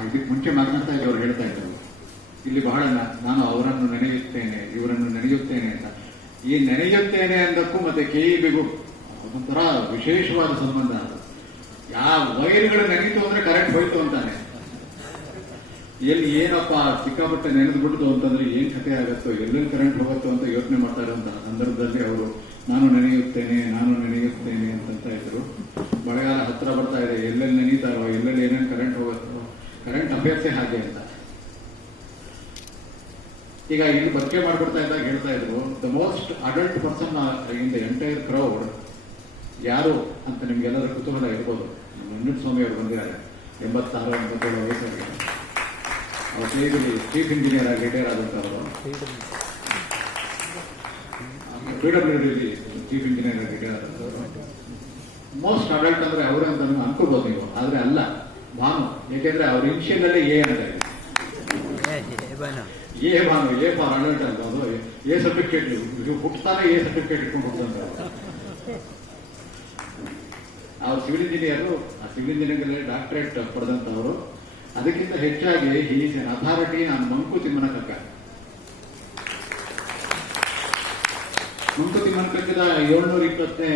ಇದಕ್ಕೆ ಮುಂಚೆ ಮಾತನಾಡ್ತಾ ಇದ್ದವರು ಹೇಳ್ತಾ ಇದ್ರು, ಇಲ್ಲಿ ಬಹಳ ನಾನು ಅವರನ್ನು ನೆನೆಯುತ್ತೇನೆ, ಇವರನ್ನು ನೆನೆಯುತ್ತೇನೆ ಅಂತ. ಈ ನೆನೆಯುತ್ತೇನೆ ಅಂದಕ್ಕೂ ಮತ್ತೆ KEBಗೂ ಒಂಥರ ವಿಶೇಷವಾದ ಸಂಬಂಧ. ಯಾವ ವೈರ್ಗಳು ನೆನೀತು ಅಂದ್ರೆ ಕರೆಂಟ್ ಹೋಯ್ತು ಅಂತಾನೆ. ಎಲ್ಲಿ ಏನಪ್ಪ ಸಿಕ್ಕಾಪಟ್ಟೆ ನೆನೆದು ಬಿಡ್ತು ಅಂತಂದ್ರೆ ಏನ್ ಕಥೆ ಆಗುತ್ತೋ, ಎಲ್ಲೆಲ್ಲಿ ಕರೆಂಟ್ ಹೋಗುತ್ತೋ ಅಂತ ಯೋಚನೆ ಮಾಡ್ತಾ ಇರುವಂತಹ ಸಂದರ್ಭದಲ್ಲಿ ಅವರು ನಾನು ನೆನೆಯುತ್ತೇನೆ ಅಂತ ಇದ್ರು. ಮಳೆಗಾಲ ಹತ್ರ ಬರ್ತಾ ಇದೆ, ಎಲ್ಲೆಲ್ಲಿ ನೆನೀತಾರೋ, ಎಲ್ಲೆಲ್ಲಿ ಏನೇನು ಕರೆಂಟ್ ಹೋಗುತ್ತೋ, ಕರೆಂಟ್ ಅಫೇರ್ಸೇ ಹಾಗೆ ಅಂತ. ಈಗ ಇಲ್ಲಿ ಪರಿಚಯ ಮಾಡ್ಕೊಡ್ತಾ ಇದ್ದಾಗ ಹೇಳ್ತಾ ಇದ್ರು, the most adult person in the entire crowd ಯಾರು ಅಂತ ನಿಮ್ಗೆಲ್ಲರೂ ಕುತೂಹಲ ಇರ್ಬೋದು. ಸ್ವಾಮಿ ಅವರು ಬಂದಿದ್ದಾರೆ, 86-87 ವಯಸ್ಸಾಗಿ. ಅವ್ರ ಕೈಯಲ್ಲಿ ಚೀಫ್ ಇಂಜಿನಿಯರ್ ಆಗಿ ರಿಟೈರ್ ಆದಂತವರು, PWD ಚೀಫ್ ಇಂಜಿನಿಯರ್ ಆಗಿ ರಿಟೈರ್ ಆದಂತವರು. ಮೋಸ್ಟ್ ಅಡಲ್ಟ್ ಅಂದ್ರೆ ಅವರೇ ಅಂತ ಅನ್ಕೋಬಹುದು ನೀವು, ಆದ್ರೆ ಅಲ್ಲ, ಭಾನು. ಯಾಕೆಂದ್ರೆ ಅವ್ರ ಇನಿಷಿಯಲ್ ಅಲ್ಲೇ ಎ ಅಂತ ಇದೆ. A Bhanu, A for adult ಅಂತ. ಅದು ಎ ಸರ್ಟಿಫಿಕೇಟ್, ಹುಟ್ಟತಾನೆ ಎ ಸರ್ಟಿಫಿಕೇಟ್ ಇಟ್ಕೊಂಡು ಹೋಗ್ತಂತ. ಅವ್ರು ಸಿವಿಲ್ ಇಂಜಿನಿಯರ್, ಆ ಸಿವಿಲ್ ಇಂಜಿನಿಯರಿಂಗ್ ಡಾಕ್ಟರೇಟ್ ಪಡೆದಂತವರು. ಅದಕ್ಕಿಂತ ಹೆಚ್ಚಾಗಿ ಈಸ್ ಎನ್ ಅಥಾರಿಟಿ ನಾನು ಮಂಕುತಿಮ್ಮನ ಕಗ್ಗ. ಮಂಕುತಿಮ್ಮನ ಕಗ್ಗದ 720ನೇ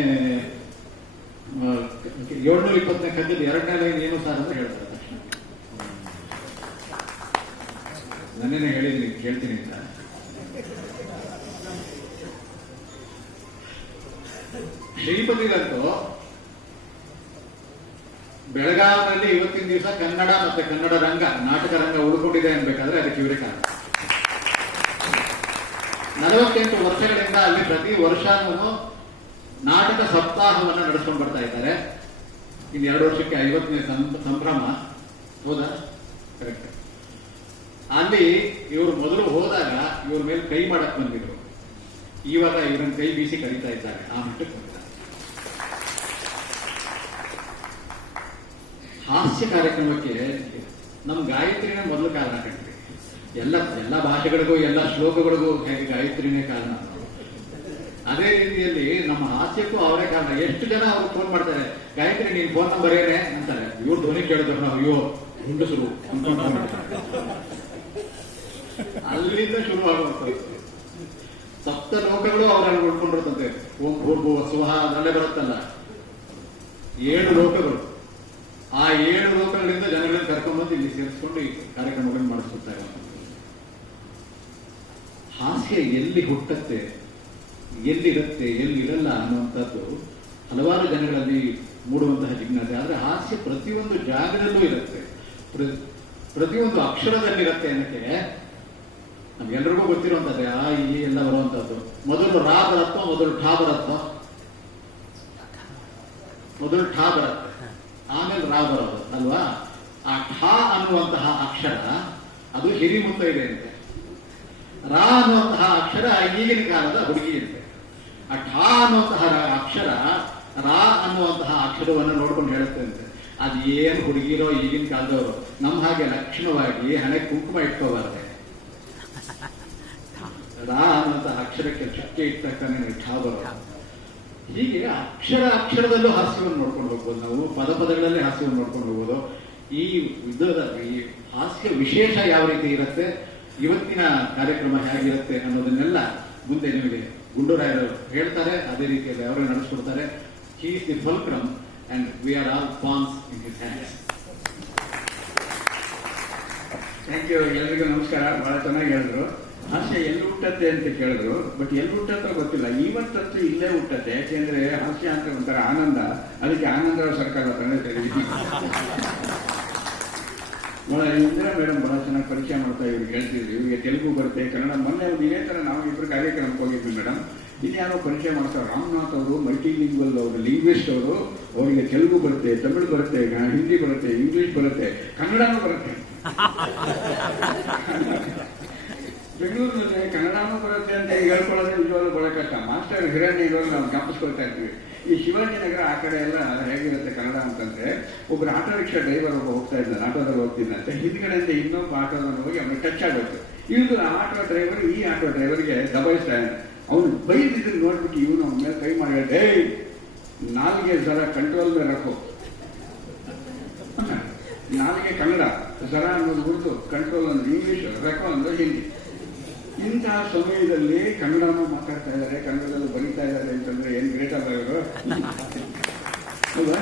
ಕಗ್ಗದ 2ನೇ ಲೈನ್ ಏನು ಸರ್ ಅಂತ ಹೇಳ್ತಾರೆ. ತಕ್ಷಣ ನನ್ನೇನೆ ಹೇಳಿದ್ದೀನಿ, ಕೇಳ್ತೀನಿ ಅಂತ. ಶ್ರೀಪತಿಗಂತೂ ಬೆಳಗಾವಿನಲ್ಲಿ ಇವತ್ತಿನ ದಿವಸ ಕನ್ನಡ ಮತ್ತೆ ಕನ್ನಡ ರಂಗ, ನಾಟಕ ರಂಗ ಉಳ್ಕೊಂಡಿದೆ ಅನ್ಬೇಕಾದ್ರೆ ಅದಕ್ಕೆ ಇವರೇ ಕಾರಣ. 48 ವರ್ಷಗಳಿಂದ ಅಲ್ಲಿ ಪ್ರತಿ ವರ್ಷನೂ ನಾಟಕ ಸಪ್ತಾಹವನ್ನು ನಡೆಸ್ಕೊಂಡು ಬರ್ತಾ ಇದ್ದಾರೆ. ಇನ್ನು 2 ವರ್ಷಕ್ಕೆ 50ನೇ ಸಂಭ್ರಮ. ಹೌದಾ? ಕರೆಕ್ಟ್. ಅಲ್ಲಿ ಇವರು ಮೊದಲು ಹೋದಾಗ ಇವ್ರ ಮೇಲೆ ಕೈ ಮಾಡಕ್ ಬಂದಿದ್ರು. ಇವಾಗ ಇವರನ್ನ ಕೈ ಬೀಸಿ ಕರೀತಾ ಇದ್ದಾರೆ. ಆ ಮಟ್ಟಕ್ಕೆ ಬಂದಿದ್ದಾರೆ. ಹಾಸ್ಯ ಕಾರ್ಯಕ್ರಮಕ್ಕೆ ನಮ್ ಗಾಯತ್ರಿನೇ ಮೊದಲು ಕಾರಣ ಕಂಡ್ರಿ. ಎಲ್ಲ ಭಾಷೆಗಳಿಗೂ ಎಲ್ಲ ಶ್ಲೋಕಗಳಿಗೂ ಗಾಯತ್ರಿನೇ ಕಾರಣ. ಅದೇ ರೀತಿಯಲ್ಲಿ ನಮ್ಮ ಹಾಸ್ಯಕ್ಕೂ ಅವರೇ ಕಾರಣ. ಎಷ್ಟು ಜನ ಅವ್ರು ಫೋನ್ ಮಾಡ್ತಾರೆ, ಗಾಯತ್ರಿ ನೀನ್ ಫೋನ್ ನಂಬರ್ ಏನೇ ಅಂತಾರೆ. ಇವ್ರು ಧ್ವನಿ ಕೇಳಿದ್ರು ನಾವು ಅಯ್ಯೋ ಹುಂಡಸರು ಅಲ್ಲಿಂದ ಶುರುವಾಗುವಂಥದ್ದು. ಸಪ್ತ ಲೋಕಗಳು ಅವರಲ್ಲಿ ಉಳ್ಕೊಂಡಿರ್ತಂತೆ. ಓಂ ಭೂರ್ಭುವ ಸ್ವಹ ಅದರಲ್ಲೇ ಬರುತ್ತಲ್ಲ, 7 ಲೋಕಗಳು. ಆ 7 ಲೋಕಗಳಿಂದ ಜನಗಳನ್ನ ಕರ್ಕೊಂಡ್ಬಂದು ಇಲ್ಲಿ ಸೇರಿಸ್ಕೊಂಡು ಈ ಕಾರ್ಯಕ್ರಮಗಳನ್ನು ಮಾಡಿಸ್ಕೊಡ್ತಾರೆ. ಹಾಸ್ಯ ಎಲ್ಲಿ ಹುಟ್ಟತ್ತೆ, ಎಲ್ಲಿರುತ್ತೆ, ಎಲ್ಲಿರಲ್ಲ ಅನ್ನುವಂಥದ್ದು ಹಲವಾರು ಜನಗಳಲ್ಲಿ ಮೂಡುವಂತಹ ಜಿಜ್ಞಾಸೆ. ಆದ್ರೆ ಹಾಸ್ಯ ಪ್ರತಿಯೊಂದು ಜಾಗದಲ್ಲೂ ಇರುತ್ತೆ, ಪ್ರತಿಯೊಂದು ಅಕ್ಷರದಲ್ಲಿರುತ್ತೆ ಅನ್ನಕ್ಕೆ ನಮ್ಗೆಲ್ರಿಗೂ ಗೊತ್ತಿರುವಂತದ್ದೇ. ಆ ಈ ಎಲ್ಲ ಬರುವಂತದ್ದು. ಮೊದಲು ರಾ ಬರುತ್ತೋ, ಮೊದಲು ಠಾ ಬರುತ್ತೋ? ಮೊದಲು ಠಾ ಬರುತ್ತೆ, ಆಮೇಲೆ ರಾ ಬರೋದು ಅಲ್ವಾ? ಆ ಠಾ ಅನ್ನುವಂತಹ ಅಕ್ಷರ ಅದು ಹಿರಿಮುತ್ತೈದೆ ಅಂತೆ. ರಾ ಅನ್ನುವಂತಹ ಅಕ್ಷರ ಈಗಿನ ಕಾಲದ ಹುಡುಗಿ ಅಂತೆ. ಆ ಠಾ ಅನ್ನುವಂತಹ ಅಕ್ಷರ ರಾ ಅನ್ನುವಂತಹ ಅಕ್ಷರವನ್ನು ನೋಡ್ಕೊಂಡು ಹೇಳುತ್ತೆ ಅಂತೆ. ಅದು ಏನು ಹುಡುಗಿರೋ ಈಗಿನ ಕಾಲದವರು ನಮ್ಮ ಹಾಗೆ ಲಕ್ಷಣವಾಗಿ ಹಣೆ ಕುಂಕುಮ ಇಟ್ಕೋಬಾರ್ದೆ. ರಾ ಅನ್ನುವಂತಹ ಅಕ್ಷರಕ್ಕೆ ಚಕ್ಕೆ ಇಟ್ಟಕ್ಕನೆ ಠಾ ಬರೋದು. ಹೀಗೆ ಅಕ್ಷರದಲ್ಲೂ ಹಾಸ್ಯವನ್ನು ನೋಡ್ಕೊಂಡು ಹೋಗ್ಬೋದು ನಾವು, ಪದಗಳಲ್ಲಿ ಹಾಸ್ಯವನ್ನು ನೋಡ್ಕೊಂಡು ಹೋಗ್ಬೋದು. ಈ ಹಾಸ್ಯ ವಿಶೇಷ ಯಾವ ರೀತಿ ಇರುತ್ತೆ, ಇವತ್ತಿನ ಕಾರ್ಯಕ್ರಮ ಹೇಗಿರುತ್ತೆ ಅನ್ನೋದನ್ನೆಲ್ಲ ಮುಂದೆ ನಿಮಗೆ ಗುಂಡೂರಾಯರು ಹೇಳ್ತಾರೆ. ಅದೇ ರೀತಿಯಲ್ಲಿ ಅವರೇ ನಡೆಸ್ಕೊಡ್ತಾರೆ. He is the fulcrum and we are all pawns in his hands. Thank you. ಎಲ್ರಿಗೂ ನಮಸ್ಕಾರ. ಬಹಳ ಚೆನ್ನಾಗಿ ಹೇಳಿದ್ರು. ಹಾಸ್ಯ ಎಲ್ಲಿ ಹುಟ್ಟತ್ತೆ ಅಂತ ಕೇಳಿದ್ರು, ಬಟ್ ಎಲ್ಲಿ ಹುಟ್ಟತ್ತ ಗೊತ್ತಿಲ್ಲ. ಇವತ್ತಂತೂ ಇಲ್ಲೇ ಹುಟ್ಟತ್ತೆ. ಯಾಕೆಂದ್ರೆ ಹಾಸ್ಯ ಅಂತ ಒಂಥರ ಆನಂದ. ಅದಕ್ಕೆ ಆನಂದರಾವ್ ಸರ್ಕಾರ ತಂದೆ ಸೇರಿದ್ವಿ. ಇಂದಿರಾ ಮೇಡಮ್ ಬಹಳ ಚೆನ್ನಾಗಿ ಪರಿಚಯ ಮಾಡ್ತಾ ಇವ್ರಿಗೆ ಹೇಳ್ತಿದ್ವಿ. ಇವ್ರಿಗೆ ತೆಲುಗು ಬರುತ್ತೆ, ಕನ್ನಡ. ಮೊನ್ನೆ ಇದೇ ತರ ನಾವು ಇಬ್ಬರು ಕಾರ್ಯಕ್ರಮಕ್ಕೆ ಹೋಗಿದ್ವಿ ಮೇಡಮ್. ಇಲ್ಲಿ ಯಾರೋ ಪರಿಚಯ ಮಾಡ್ತಾರೆ, ರಾಮನಾಥ್ ಅವರು ಮಲ್ಟಿಲಿಂಗ್ವಲ್ ಅವರು, ಲಿಂಗ್ವಿಸ್ಟ್ ಅವರು. ಅವರಿಗೆ ತೆಲುಗು ಬರುತ್ತೆ, ತಮಿಳು ಬರುತ್ತೆ, ಹಿಂದಿ ಬರುತ್ತೆ, ಇಂಗ್ಲಿಷ್ ಬರುತ್ತೆ, ಕನ್ನಡನೂ ಬರುತ್ತೆ. ಬೆಂಗಳೂರಿನಲ್ಲಿ ಕನ್ನಡನೂ ಬರುತ್ತೆ ಅಂತ ಹೇಳ್ಕೊಳ್ಳೋದು ನಿಜವಾಗ್ಲೂ ಬಹಳ ಕಷ್ಟ. ಮಾಸ್ಟರ್ ಹಿರಣ್ಯ ಇರೋದು ನಾವು ಜ್ಞಾಪಿಸ್ಕೊಳ್ತಾ ಇರ್ತೀವಿ. ಈ ಶಿವಾಜಿನಗರ ಆ ಕಡೆ ಎಲ್ಲ ಹೇಗಿರುತ್ತೆ ಕನ್ನಡ ಅಂತಂದ್ರೆ, ಒಬ್ರು ಆಟೋ ರಿಕ್ಷಾ ಡ್ರೈವರ್ ಒಬ್ಬ ಹೋಗ್ತಾ ಇದ್ದಾನೆ, ಆಟೋದಲ್ಲಿ ಹೋಗ್ತಿದ್ದಂತೆ. ಹಿಂದ್ಗಡೆಯಿಂದ ಇನ್ನೊಬ್ಬ ಆಟೋದಲ್ಲಿ ಹೋಗಿ ಅವನು ಟಚ್ ಆಗುತ್ತೆ. ಇಳಿದು ಆ ಆಟೋ ಡ್ರೈವರ್ ಈ ಆಟೋ ಡ್ರೈವರ್ಗೆ ದಬಾಯಿಸ್ತಾನೆ. ಅವನು ಬೈದಿದ್ದನ್ನು ನೋಡ್ಬಿಟ್ಟು ಇವನು ಅವನ ಮೇಲೆ ಕೈ ಮಾಡಿ ಹೇಳ್ದೆ, 4 ಸಲ ಕಂಟ್ರೋಲ್ ಮೇಲೆ ರಕ್ಕೋ ನಾಲಿಗೆ ಕನ್ನಡ, ಜರ ಅನ್ನೋದು ಉರ್ದು, ಕಂಟ್ರೋಲ್ ಅಂದ್ರೆ ಇಂಗ್ಲಿಷ್, ರೆಕೋ ಅಂದ್ರೆ ಹಿಂದಿ. ಇಂತಹ ಸಮಯದಲ್ಲಿ ಕನ್ನಡನೂ ಮಾತಾಡ್ತಾ ಇದ್ದಾರೆ, ಕನ್ನಡದಲ್ಲೂ ಬರೀತಾ ಇದ್ದಾರೆ ಅಂತಂದ್ರೆ ಏನ್ ಗ್ರೇಟ್ ಅಲ್ಲ ಇವರು, ಹೌದಾ?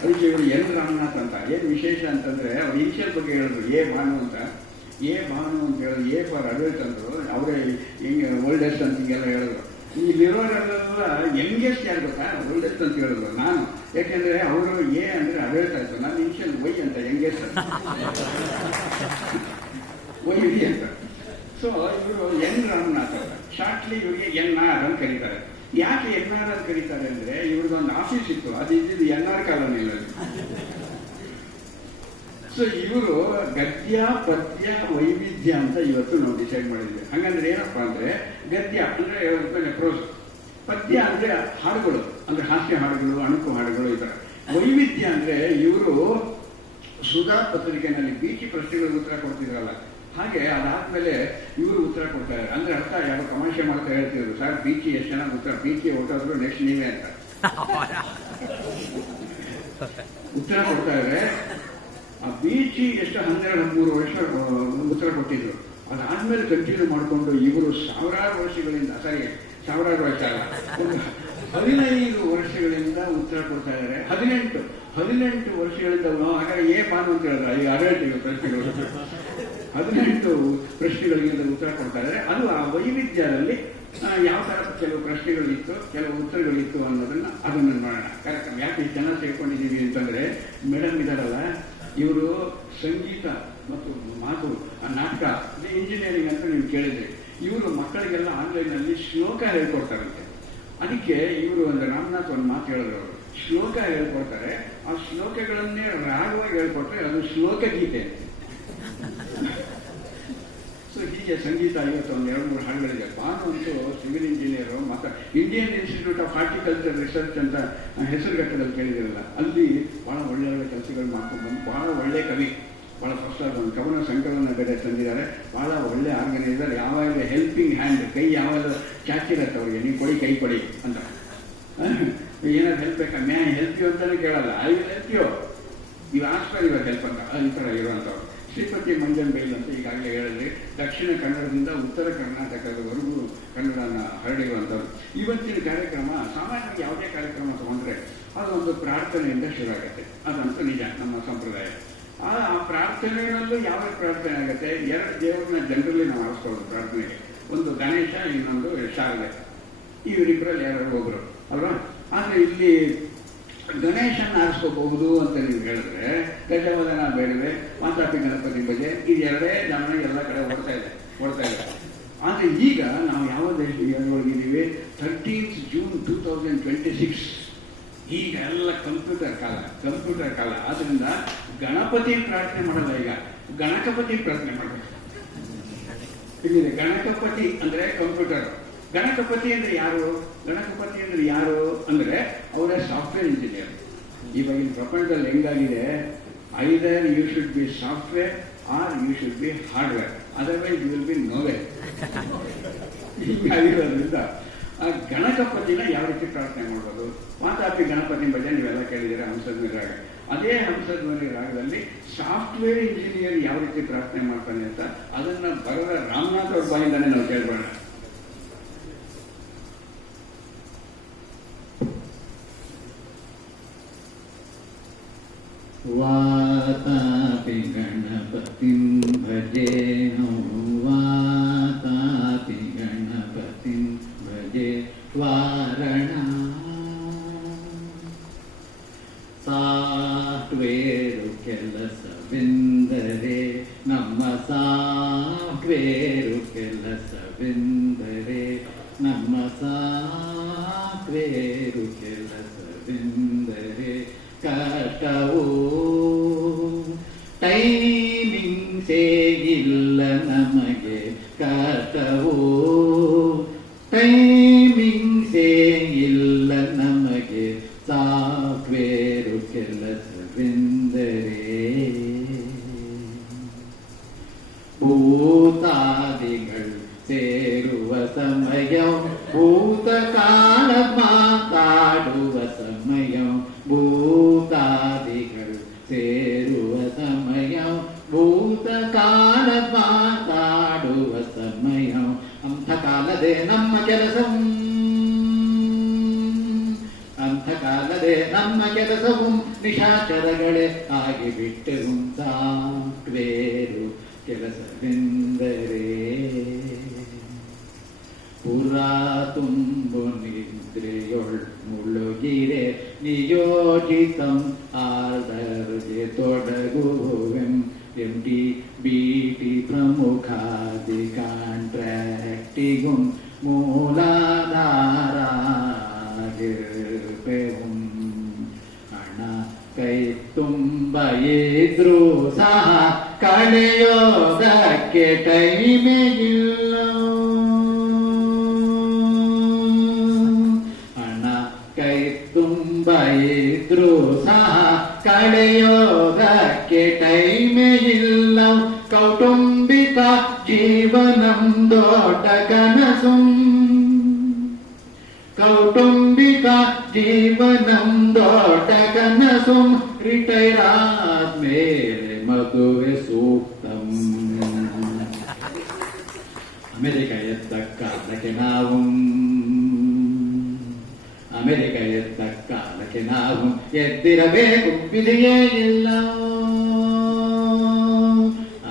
ಅದಕ್ಕೆ ಇವರು ಎನ್ ರಾಮನಾಥ್ ಅಂತ. ಏನ್ ವಿಶೇಷ ಅಂತಂದ್ರೆ ಅವ್ರ ಇನಿಷಿಯಲ್ ಬಗ್ಗೆ ಹೇಳಿದ್ರು, ಎ ಭಾನು ಅಂತ. ಎ ಭಾನು ಅಂತ ಹೇಳಿದ್ರು, ಎ ಫಾರ್ ಅಡಲ್ಟ್ ಅಂದ್ರು. ಅವರೇ ಹಿಂಗೆ ಓಲ್ಡೆಸ್ಟ್ ಅಂತ ಹಿಂಗೆಲ್ಲ ಹೇಳಿದ್ರು. ಇಲ್ಲಿರೋರೆಲ್ಲ ಯಂಗೆಸ್ಟ್ ಯಾರು ಗೊತ್ತಾ, ಓಲ್ಡೆಸ್ಟ್ ಅಂತ ಹೇಳಿದ್ರು ನಾನು. ಯಾಕೆಂದ್ರೆ ಅವರು ಎ ಅಂದ್ರೆ ಅಡಲ್ಟ್ ಆಯ್ತು, ನಾನು ಇನಿಷಿಯಲ್ ವೈ ಅಂತ, ಯಂಗೆಸ್ಟ್ ಅಂತ, ವೈ ಅಂತ. ಸೊ ಇವರು ಎನ್ ರಾಮನಾಥ್ ಅವರ, ಶಾರ್ಟ್ಲಿ ಇವರಿಗೆ NR ಅಂತ ಕರೀತಾರೆ. ಯಾಕೆ NR ಅಂತ ಕರೀತಾರೆ ಅಂದ್ರೆ ಇವ್ರದೊಂದು ಆಫೀಸ್ ಇತ್ತು, ಅದು ಇದ್ದಿದ್ದು NR ಕಾಲೋನಿಯಲ್ಲಿ. ಸೊ ಇವರು ಗದ್ಯ ಪದ್ಯ ವೈವಿಧ್ಯ ಅಂತ ಇವತ್ತು ನಾವು ಡಿಸೈಡ್ ಮಾಡಿದ್ವಿ. ಹಂಗಂದ್ರೆ ಏನಪ್ಪಾ ಅಂದ್ರೆ ಗದ್ಯ ಅಂದ್ರೆ ಪ್ರೋಸ್, ಪದ್ಯ ಅಂದ್ರೆ ಹಾಡುಗಳು, ಅಂದ್ರೆ ಹಾಸ್ಯ ಹಾಡುಗಳು, ಅಣುಕು ಹಾಡುಗಳು, ಈ ತರ. ವೈವಿಧ್ಯ ಅಂದ್ರೆ ಇವರು ಸುಧಾ ಪತ್ರಿಕೆನಲ್ಲಿ ಬೀಚಿ ಪ್ರಶ್ನೆಗಳಿಗೆ ಉತ್ತರ ಕೊಡ್ತಿದ್ರಲ್ಲ, ಹಾಗೆ ಅದಾದ್ಮೇಲೆ ಇವರು ಉತ್ತರ ಕೊಡ್ತಾರೆ. ಅಂದ್ರೆ ಅರ್ಥ ಯಾರು ತಮಾಷೆ ಮಾಡ್ತಾ ಹೇಳ್ತಿದ್ರು, ಸರ್ ಬೀಚಿ ಎಷ್ಟು ಚೆನ್ನಾಗಿ ಉತ್ತರ, ಬೀಚಿ ಹೊರಟಾದ್ರು ನೆಕ್ಸ್ಟ್ ನೀವೇ ಅಂತ ಉತ್ತರ ಕೊಡ್ತಾ ಇದ್ರೆ, ಆ ಬೀಚಿ ಎಷ್ಟು 12-13 ವರ್ಷ ಉತ್ತರ ಕೊಟ್ಟಿದ್ರು. ಅದಾದ್ಮೇಲೆ ಕಂಟಿನ್ಯೂ ಮಾಡಿಕೊಂಡು ಇವರು ಸಾವಿರಾರು ವರ್ಷಗಳಿಂದ, ಸಾವಿರಾರು ವರ್ಷ ಅಲ್ಲ, ಒಂದು 15 ವರ್ಷಗಳಿಂದ ಉತ್ತರ ಕೊಡ್ತಾ ಇದ್ದಾರೆ. 18 ವರ್ಷಗಳಿಂದ ಹಾಗಾದ್ರೆ ಏ ಬಾನು ಅಂತ ಹೇಳಿದ್ರೆ ಈಗ 18 ಪ್ರಶ್ನೆಗಳು, 18 ಪ್ರಶ್ನೆಗಳಿಂದ ಉತ್ತರ ಕೊಡ್ತಾ ಇದ್ದಾರೆ. ಅದು ಆ ವೈವಿಧ್ಯದಲ್ಲಿ ಯಾವ ತರ ಕೆಲವು ಪ್ರಶ್ನೆಗಳಿತ್ತು, ಕೆಲವು ಉತ್ತರಗಳಿತ್ತು ಅದನ್ನ ನೋಡೋಣ. ಕಾರ್ಯಕ್ರಮ ಯಾಕೆ ಜನ ಸೇರ್ಕೊಂಡಿದ್ದೀವಿ ಅಂತಂದ್ರೆ, ಮೇಡಮ್ ಇದಾರಲ್ಲ ಇವರು ಸಂಗೀತ ಮತ್ತು ಮಾತು, ನಾಟಕ, ಇಂಜಿನಿಯರಿಂಗ್ ಅಂತ ನೀವು ಕೇಳಿದ್ರಿ. ಇವರು ಮಕ್ಕಳಿಗೆಲ್ಲ ಆನ್ಲೈನ್ ನಲ್ಲಿ ಶ್ಲೋಕ ಹೇಳ್ಕೊಡ್ತಾರಂತೆ. ಅದಕ್ಕೆ ಇವರು ಒಂದು ರಾಮನಾಥ್ ಒಂದು ಮಾತು ಹೇಳಿದ್ರು, ಅವರು ಶ್ಲೋಕ ಹೇಳ್ಕೊಡ್ತಾರೆ, ಆ ಶ್ಲೋಕಗಳನ್ನೇ ರಾಗವಾಗಿ ಹೇಳ್ಕೊಟ್ರೆ ಅದು ಶ್ಲೋಕ ಗೀತೆ. ಸೊ ಹೀಗೆ ಸಂಗೀತ ಇವತ್ತು ಒಂದು 2-3 ಹಾಡುಗಳಿದೆ. ಬಾನು ಅಂತೂ ಸಿವಿಲ್ ಇಂಜಿನಿಯರು, ಮತ್ತು Indian institute of horticulture research ಅಂತ ಹೆಸರುಘಟ್ಟದಲ್ಲಿ ಕೇಳಿದಿರಲ್ಲ, ಅಲ್ಲಿ ಬಹಳ ಒಳ್ಳೆ ಕೆಲಸಗಳು ಮಾಡ್ಕೊಂಡು ಬಂದು ಬಹಳ ಒಳ್ಳೆ ಕವಿ, ಬಹಳ ಫಸ್ಟ್ ಒಂದು ಕವನ ಸಂಕಲನ ಬೇರೆ ತಂದಿದ್ದಾರೆ. ಬಹಳ ಒಳ್ಳೆ ಆರ್ಗನೈಸರ್. ಯಾವಾಗ ಹೆಲ್ಪಿಂಗ್ ಹ್ಯಾಂಡ್, ಕೈ ಯಾವಾಗ ಚಾಚಿರತ್ತೆ ಅವ್ರಿಗೆ, ನೀವು ಕೊಡಿ ಕೈ ಕೊಡಿ ಅಂತ, ಏನಾದ್ರು ಹೆಲ್ಪ್ ಬೇಕಾ, ಮ್ಯಾ ಹೆಲ್ಪ್ ಯು ಅಂತಾನೆ ಕೇಳಲ್ಲ, ಐ ವಿಲ್ ಹೆಲ್ಪ್ ಯು, ಇವ್ ಆಸ್ಪರ್ ಇವಾಗ ಹೆಲ್ಪ್ ಅಂತ, ಈ ಥರ ಇರುವಂಥವ್ರು. ಶ್ರೀಪತಿ ಮಂಜನ್ ಬೈಲ್ ಅಂತ ಈಗಾಗಲೇ ಹೇಳಿದ್ರಿ, ದಕ್ಷಿಣ ಕನ್ನಡದಿಂದ ಉತ್ತರ ಕರ್ನಾಟಕದವರೆಗೂ ಕನ್ನಡನ ಹರಡಿರುವಂಥವ್ರು. ಇವತ್ತಿನ ಕಾರ್ಯಕ್ರಮ ಸಾಮಾನ್ಯವಾಗಿ ಯಾವುದೇ ಕಾರ್ಯಕ್ರಮ ತಗೊಂಡ್ರೆ ಅದೊಂದು ಪ್ರಾರ್ಥನೆಯಿಂದ ಶುರು ಆಗುತ್ತೆ, ಅದಂತೂ ನಿಜ ನಮ್ಮ ಸಂಪ್ರದಾಯ. ಆ ಪ್ರಾರ್ಥನೆಯಲ್ಲೂ ಯಾವ ಪ್ರಾರ್ಥನೆ ಆಗುತ್ತೆ, 2 ದೇವರನ್ನ ಜನರಲ್ಲಿ ನಾವು ಆರಿಸ್ಕೊಳ್ಳೋದು ಪ್ರಾರ್ಥನೆಗೆ. ಒಂದು ಗಣೇಶ, ಇನ್ನೊಂದು ಶಾರದೆ, ಇವರಿಬ್ಬರಲ್ಲಿ ಯಾರು ಒಬ್ರು ಅಲ್ವಾ. ಆದ್ರೆ ಇಲ್ಲಿ ಗಣೇಶನ ಆರಿಸ್ಕೋಬಹುದು ಅಂತ ನೀವು ಹೇಳಿದ್ರೆ, ಗಜವದನ ಬೇಡವೆ, ಮಾತಾಪಿ ಗಣಪತಿ ಭಜೆ, ಇದೆರಡೇ ಜನ ಎಲ್ಲ ಕಡೆ ಓಡ್ತಾ ಇದೆ. ಆದ್ರೆ ಈಗ ನಾವು ಯಾವ ದೇಶದೊಳಗಿದ್ದೀವಿ, 13th June 2026. ಈಗ ಎಲ್ಲ ಕಂಪ್ಯೂಟರ್ ಕಾಲ. ಆದ್ರಿಂದ ಗಣಪತಿ ಪ್ರಾರ್ಥನೆ ಮಾಡಲ್ಲ, ಈಗ ಗಣಕಪತಿ ಪ್ರಾರ್ಥನೆ ಮಾಡಬೇಕು. ಇಲ್ಲಿದೆ ಗಣಕಪತಿ ಅಂದ್ರೆ ಕಂಪ್ಯೂಟರ್, ಗಣಕಪತಿ ಅಂದ್ರೆ ಯಾರು ಅಂದ್ರೆ ಅವರೇ ಸಾಫ್ಟ್ವೇರ್ ಇಂಜಿನಿಯರ್. ಇವಾಗಿನ ಪ್ರಪಂಚದಲ್ಲಿ ಹೆಂಗಾಗಿದೆ, either you should be software or you should be hardware, otherwise you will be nowhere. ಹೀಗಾಗಿರೋದ್ರಿಂದ ಆ ಗಣಕಪತಿನ ಯಾವ ರೀತಿ ಪ್ರಾರ್ಥನೆ ಮಾಡ್ಬೋದು. ಮಾತಾಪಿ ಗಣಪತಿ ಬಗ್ಗೆ ನೀವೆಲ್ಲ ಕೇಳಿದ್ದೀರ ಹಂಸಧ್ವನಿ ರಾಗ. ಅದೇ ಹಂಸಧ್ವನಿ ರಾಗದಲ್ಲಿ ಸಾಫ್ಟ್ವೇರ್ ಇಂಜಿನಿಯರ್ ಯಾವ ರೀತಿ ಪ್ರಾರ್ಥನೆ ಮಾಡ್ತಾನೆ ಅಂತ ಅದನ್ನ ಬರೆದ ರಾಮನಾಥ್ ಅವ್ರ ಬಾಯಿಂದಾನೆ ನಾವು ಕೇಳ್ಬೋಣ. ವಾತಾಪಿ ಗಣಪತಿಂ ಭಜೇಹಂ, ವಾತಾಪಿ ಗಣಪತಿಂ ಭಜೆ ವಾರಣ. ಸಾಫ್ಟ್ವೇರು ಕೆಲಸವೆಂದರೆ ನಮ್ಮ ಸಾಫ್ಟ್ವೇರು ಕೆಲಸವೆಂದರೆ ನಮ್ಮ ಸಾಫ್ಟ್ವೇರು ಕೆಲಸವೆಂದರೆ ಕಷ್ಟವೋ ಟೈಮಿಂಗ್ಸೇ ಇಲ್ಲ ನಮಗೆ, ಕಷ್ಟವೋ ಟೈಮಿಂಗ್ಸೇ ಇಲ್ಲ ನಮಗೆ, ಸಾಫ್ಟ್ವೇರು ಕೆಲಸವೆಂದರೆ ಭೂತಾದಿಗಳು ಸೇರುವ ಸಮಯ, ಭೂತಕಾಲ ಮಾತಾಡುವ ಸಮಯ, ಭೂತಾದಿಗಳು ಸೇರುವ ಸಮಯ ಅಂಥಕಾಲದೆ ನಮ್ಮ ಕೆಲಸವು ಅಂಥಕಾಲದೆ ನಮ್ಮ ಕೆಲಸವು ನಿಶಾಚರಗಳೇ ಆಗಿಬಿಟ್ಟರು ಸಾಕ್ವೇರು ಕೆಲಸವೆಂದರೆ ಪುರಾ ತುಂಬು ನಿದ್ರೆಯೊಳ್ ಮುಳುಗಿರೆ ನಿಯೋಜಿತಂ ಆದರ್ಗೆ ತೊಡಗುವೆಂ ಎಂಟಿ ಬಿಟಿ ಪ್ರಮುಖಾದಿ ಕಾಂಟ್ರಾಕ್ಟಿಗುಂ ಮೂಲಾಧಾರಾಗಿರ್ಪೆವು ಹಣ ಕೈ ತುಂಬ ಇದ್ರೂ ಸಹ ಕಳೆಯೋದಕ್ಕೆ ಟೈಮೇ ಇಲ್ಲ ತುಂಬ ಇದ್ರೂ ಸಹ ಕಳೆಯೋದಕ್ಕೆ ಟೈಮೇ ಇಲ್ಲ ಕೌಟುಂಬಿಕ ಜೀವನಂ ದೊಡ್ಡ ಕನಸು ಕೌಟುಂಬಿಕ ಜೀವನಂ ದೊಡ್ಡ ಕನಸು ರಿಟೈರ್ ಆದ್ಮೇಲೆ ಮದುವೆ ಸೂಕ್ತಂ ಅಮೆರಿಕ ಎದ್ದ ಕಾಲಕ್ಕೆ ನಾವು ಅಮೆರಿಕ ಎದ್ದ ಕಾಲಕ್ಕೆ ನಾವು ಎದ್ದಿರಬೇಕು ವಿಧಿಯೇ ಇಲ್ಲ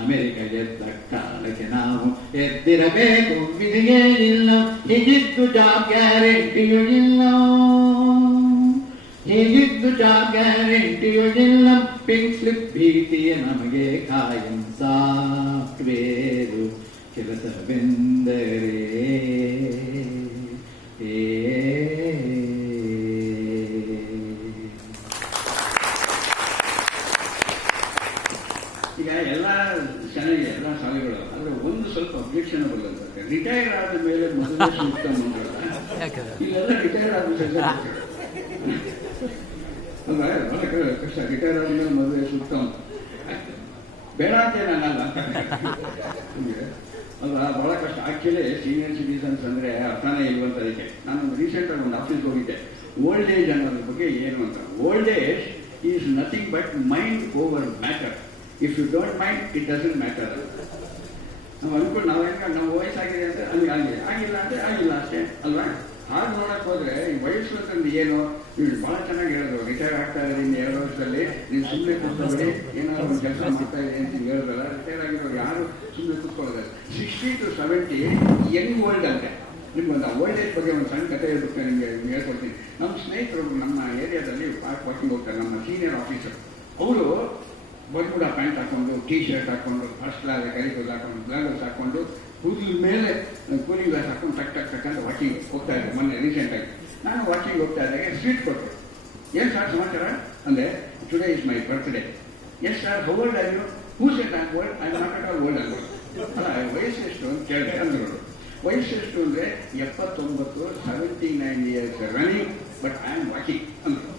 ಅಮೆರಿಕ ಎದ್ದ ಕಾಲಕ್ಕೆ ನಾವು ಎದ್ದಿರಬೇಕು ವಿಧಿಯೇ ಇಲ್ಲ ಹೀಗಿದ್ದು ಜಾಬ್ ಗ್ಯಾರಂಟಿಯೂ ಇಲ್ಲ ಹೀಗಿದ್ದು ಜಾಬ್ ಗ್ಯಾರಂಟಿಯೂ ಇಲ್ಲ ಪಿಂಕ್ ಸ್ಲಿಪ್ ಭೀತಿಯ ನಮಗೆ ಕಾಯಂ ಸಾಕ್ವೇರು ಕೆಲಸವೆಂದರೆ ಈಗ ಎಲ್ಲ ಚೆನ್ನಾಗಿ ಎಲ್ಲ ಶಾಲೆಗಳು ಆದ್ರೆ ಒಂದು ಸ್ವಲ್ಪ ಅಬ್ಜೆಕ್ಷನಬಲ್ ಅಂತ ರಿಟೈರ್ ಆದ ಮೇಲೆ ಮದುವೆ ಸೂಕ್ತ ಇಲ್ಲೆಲ್ಲ ರಿಟೈರ್ ಆದ ಅಲ್ವಾ ಬಹಳ ಕಷ್ಟ ರಿಟೈರ್ ಆದ್ಮೇಲೆ ಮದುವೆ ಸೂಕ್ತ ಬೇಡ ಅಂತ ನಾನಲ್ಲ ಅಲ್ವಾ ಬಹಳ ಕಷ್ಟ ಆಕ್ಚುಲಿ ಸೀನಿಯರ್ ಸಿಟಿಸನ್ಸ್ ಅಂದ್ರೆ ಅರ್ಥನೇ ಇಲ್ವಂತ ಅದಕ್ಕೆ ನಾನು ರೀಸೆಂಟ್ ಆಗಿ ಒಂದು ಆಫೀಸ್ಗೆ ಹೋಗಿದ್ದೆ ಓಲ್ಡ್ ಏಜ್ ಅನ್ನೋದ್ರ ಬಗ್ಗೆ ಏನು ಅಂತ old age is nothing but mind over matter if you don't mind it doesn't matter ನಾವು ಅನ್ಕೊಂಡು ನಾವು ಹೆಂಗ ನಾವು ವಯಸ್ಸಾಗಿದೆ ಅಂತ ಅಲ್ಲಿ ಆಗಿದೆ ಆಗಿಲ್ಲ ಅಂದ್ರೆ ಆಗಿಲ್ಲ ಅಷ್ಟೇ ಅಲ್ವಾ ಹಾಗೆ ನೋಡಕ್ ಹೋದ್ರೆ ಈ ವಯಸ್ಸು ಅಂತಂದು ಏನು ನೀವು ಬಹಳ ಚೆನ್ನಾಗಿ ಹೇಳಿದ್ರು ರಿಟೈರ್ ಆಗ್ತಾ ಇದ್ದೀನಿ ಇನ್ನು 2 ವರ್ಷದಲ್ಲಿ ನೀವು ಸುಮ್ಮನೆ ಕೂತ್ಕೊಳ್ಳಿ ಏನಾದ್ರು ಒಂದು ಕೆಲಸ ಮಾಡ್ತಾ ಇದೆ ಅಂತ ಹೇಳಿದ್ರಲ್ಲ ರಿಟೈರ್ ಆಗಿರೋರು ಯಾರು ಸುಮ್ಮನೆ ಕೂತ್ಕೊಳ್ಳೋದಲ್ಲ 60 to 70 ಯಂಗ್ ಓಲ್ಡ್ ಅಂತೆ ನಿಮ್ಗೊಂದು ಓಲ್ಡ್ ಏಜ್ ಬಗ್ಗೆ ಒಂದು ಸಣ್ಣ ಕಥೆ ಹೇಳ್ಬಿಟ್ಟು ನಿಮಗೆ ಹೇಳ್ಕೊಡ್ತೀನಿ ನಮ್ಮ ಸ್ನೇಹಿತರು ನಮ್ಮ ಏರಿಯಾದಲ್ಲಿ ಪಾರ್ಕ್ ವಾಕಿಂಗ್ ಹೋಗ್ತಾರೆ ನಮ್ಮ ಸೀನಿಯರ್ ಆಫೀಸರ್ ಅವರು ಬರ್ಮುಡ ಪ್ಯಾಂಟ್ ಹಾಕೊಂಡು ಟೀ ಶರ್ಟ್ ಹಾಕೊಂಡು ಫಸ್ಟ್ ಕ್ಲಾಸ್ ಕೈಗಳು ಹಾಕೊಂಡು ಗ್ಲಾಗಲ್ಸ್ ಹಾಕೊಂಡು ಕೂದಲ ಮೇಲೆ ಕೂಲಿಂಗ್ ಗ್ಲಾಸ್ ಹಾಕೊಂಡು ಟಕ್ ಟಕ್ ಟಕ್ ಅಂತ ವಾಕಿಂಗ್ ಹೋಗ್ತಾ ಇದ್ದೆ ಮೊನ್ನೆ ರೀಸೆಂಟ್ ಆಗಿ ನಾನು ವಾಕಿಂಗ್ ಹೋಗ್ತಾ ಇದ್ದಾಗ ಸ್ವೀಟ್ ಕೊಟ್ಟರು ಏನ್ ಸರ್ ಸಮಾಚಾರ ಅಂದ್ರೆ today is my birthday yes sir how old are you who said I old I not at all old ಅನ್ಬೋದು ಅಲ್ಲ ವಯಸ್ಸು ಎಷ್ಟು ಅಂತ ಕೇಳಿದೆ ಅಂದ್ರು ವಯಸ್ಸು ಎಷ್ಟು ಅಂದ್ರೆ 79 79 years running but I am walking ಅಂದ್ರು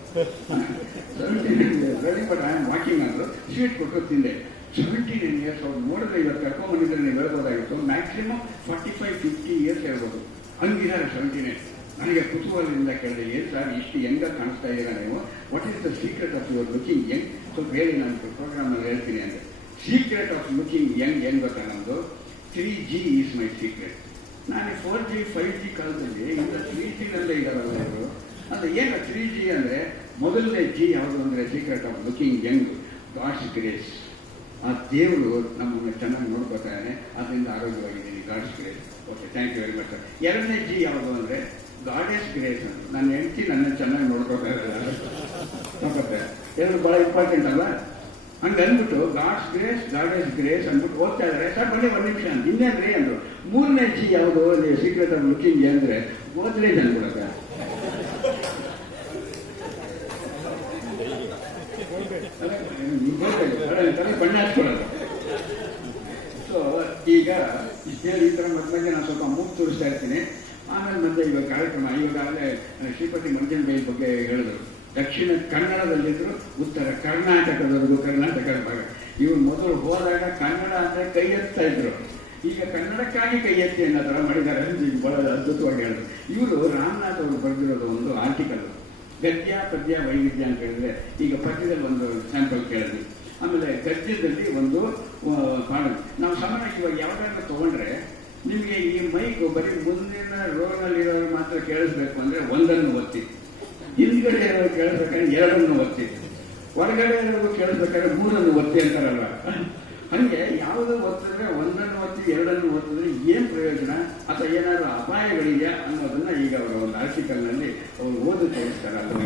79 years running but I am walking ಅಂದ್ರು ಸ್ವೀಟ್ ಕೊಟ್ಟು ತಿಂದೆ 79 ಇಯರ್ಸ್ ಅವ್ರು ನೋಡಿದ್ರೆ ಇವತ್ತು ಕರ್ಕೊಂಡ್ಬಂದಿದ್ರೆ ನೀವು ಹೇಳ್ಬೋದಾಗಿತ್ತು ಮ್ಯಾಕ್ಸಿಮಮ್ 45-50 ಇಯರ್ಸ್ ಹೇಳ್ಬೋದು ಹಂಗಿದ್ದಾರೆ 79. ನನಗೆ ಕುತೂಹಲದಿಂದ ಕೇಳಿದೆ ಏನು ಸರ್ ಇಷ್ಟು ಹೆಂಗ ಕಾಣಿಸ್ತಾ ಇದ್ದೀರಾ ನೀವು what is the secret of your looking Young ಸ್ವಲ್ಪ ಹೇಳಿ ನಾನು ಪ್ರೋಗ್ರಾಮಲ್ಲಿ ಹೇಳ್ತೀನಿ ಅಂತ ಸೀಕ್ರೆಟ್ ಆಫ್ ಲುಕಿಂಗ್ ಯಂಗ್ ಏನು ಗೊತ್ತಾ ನಮ್ಮದು 3G ಈಸ್ ಮೈ ಸೀಕ್ರೆಟ್ ನಾನು 4G 5G ಕಾಲದಲ್ಲಿ ಇಂದ 3G ನಲ್ಲೇ ಇದ್ದಾರಲ್ಲ ಇವರು ಅಂದ್ರೆ ಏನು 3G ಅಂದ್ರೆ ಮೊದಲನೇ ಜಿ ಯಾವುದು ಅಂದ್ರೆ secret of looking young god's grace ಆ ದೇವರು ನಮ್ಮನ್ನು ಚೆನ್ನಾಗಿ ನೋಡ್ಕೋತಾನೆ ಅದರಿಂದ ಆರೋಗ್ಯವಾಗಿದ್ದೀನಿ god's grace okay thank you very much sir ಎರಡನೇ ಜಿ ಯಾವುದು ಅಂದ್ರೆ ಗಾಡೆಸ್ ಗ್ರೇಸ್ ಅಂತ ನನ್ನ ಹೆಂಡತಿ ನನ್ನ ಚೆನ್ನಾಗಿ ನೋಡ್ಕೋತಾ ಇರಲ್ಲ ಎರಡು ಬಹಳ ಇಂಪಾರ್ಟೆಂಟ್ ಅಲ್ಲ ಹಂಗೆ ಅಂದ್ಬಿಟ್ಟು ಗಾಡ್ಸ್ ಗ್ರೇಸ್ ಗಾಡೆಸ್ ಗ್ರೇಸ್ ಅಂದ್ಬಿಟ್ಟು ಓದ್ತಾ ಇದಾರೆ ಸರ್ ಬನ್ನಿ 1 ನಿಮಿಷ ಅಂತ ಇನ್ನೇನ್ರಿ ಅಂದ್ರು ಮೂರನೇ ಜಿ ಯಾವುದು ನೀವು ಸೀಕ್ರೆಟ್ ಆಫ್ ಲುಕಿಂಗ್ ಅಂದ್ರೆ ಗೋದ್ರೇಜ್ ಅಂದ್ಬಿಡಕ ಬಣ್ಣ ಹಚ್ಕೊಡೋದು ಸೊ ಈಗ ಈ ಥರ ಮಕ್ಕಳಿಗೆ ನಾನು ಸ್ವಲ್ಪ ಮೂಗು ತೋರಿಸ್ತಾ ಇರ್ತೀನಿ ಆಮೇಲೆ ಬಂದ ಇವಾಗ ಕಾರ್ಯಕ್ರಮ ಇವಾಗಲೇ ಶ್ರೀಪತಿ ಮಂಜನ್ ಬೈ ಬಗ್ಗೆ ಹೇಳಿದ್ರು ದಕ್ಷಿಣ ಕನ್ನಡದಲ್ಲಿದ್ರು ಉತ್ತರ ಕರ್ನಾಟಕದವರೆಗೂ ಕರ್ನಾಟಕದ ಭಾಗ ಇವ್ರು ಮೊದಲು ಹೋದಾಗ ಕನ್ನಡ ಅಂದ್ರೆ ಕೈ ಎತ್ತಾ ಇದ್ರು ಈಗ ಕನ್ನಡಕ್ಕಾಗಿ ಕೈ ಎತ್ತಿ ಅನ್ನೋ ಥರ ಮಾಡಿದ್ದಾರೆ ಬಹಳ ಅದ್ಭುತವಾಗಿ ಹೇಳಿದ್ರು ಇವರು ರಾಮನಾಥ್ ಅವರು ಬರೆದಿರೋದು ಒಂದು ಆರ್ಟಿಕಲ್ ಗದ್ಯ ಪದ್ಯ ವೈವಿಧ್ಯ ಅಂತ ಹೇಳಿದ್ರೆ ಈಗ ಪದ್ಯದಲ್ಲಿ ಒಂದು ಸ್ಯಾಂಪಲ್ ಕೇಳಿದ್ವಿ ಆಮೇಲೆ ಗದ್ಯದಲ್ಲಿ ಒಂದು ಪಾಠ ನಾವು ಸಾಮಾನ್ಯವಾಗಿ ಇವಾಗ ಯಾವ್ದಾದ್ರು ತಗೊಂಡ್ರೆ ನಿಮಗೆ ಈ ಮೈಕ್ ಬರೀ ಮುಂದಿನ ರೋನಲ್ಲಿರೋರು ಮಾತ್ರ ಕೇಳಿಸ್ಬೇಕು ಅಂದ್ರೆ ಒಂದನ್ನು ಒತ್ತಿ, ಹಿಂದ್ಗಡೆ ಇರೋರು ಕೇಳಿಸ್ಬೇಕಾದ್ರೆ ಎರಡನ್ನು ಒತ್ತಿ, ಹೊರಗಡೆ ಇರೋರು ಕೇಳಿಸ್ಬೇಕಾದ್ರೆ ಮೂರನ್ನು ಒತ್ತಿ ಅಂತಾರಲ್ವ. ಹಂಗೆ ಯಾವುದೋ ಒತ್ತಿದ್ರೆ ಒಂದನ್ನು ಒತ್ತಿ ಎರಡನ್ನು ಒತ್ತಿದ್ರೆ ಏನ್ ಪ್ರಯೋಜನ ಅಥವಾ ಏನಾದ್ರು ಅಪಾಯಗಳಿದೆಯಾ ಅನ್ನೋದನ್ನ ಈಗ ಅವರ ಒಂದು ಆರ್ಟಿಕಲ್ ನಲ್ಲಿ ಅವರು ಓದಿ ತೋರಿಸ್ತಾರಲ್ವ.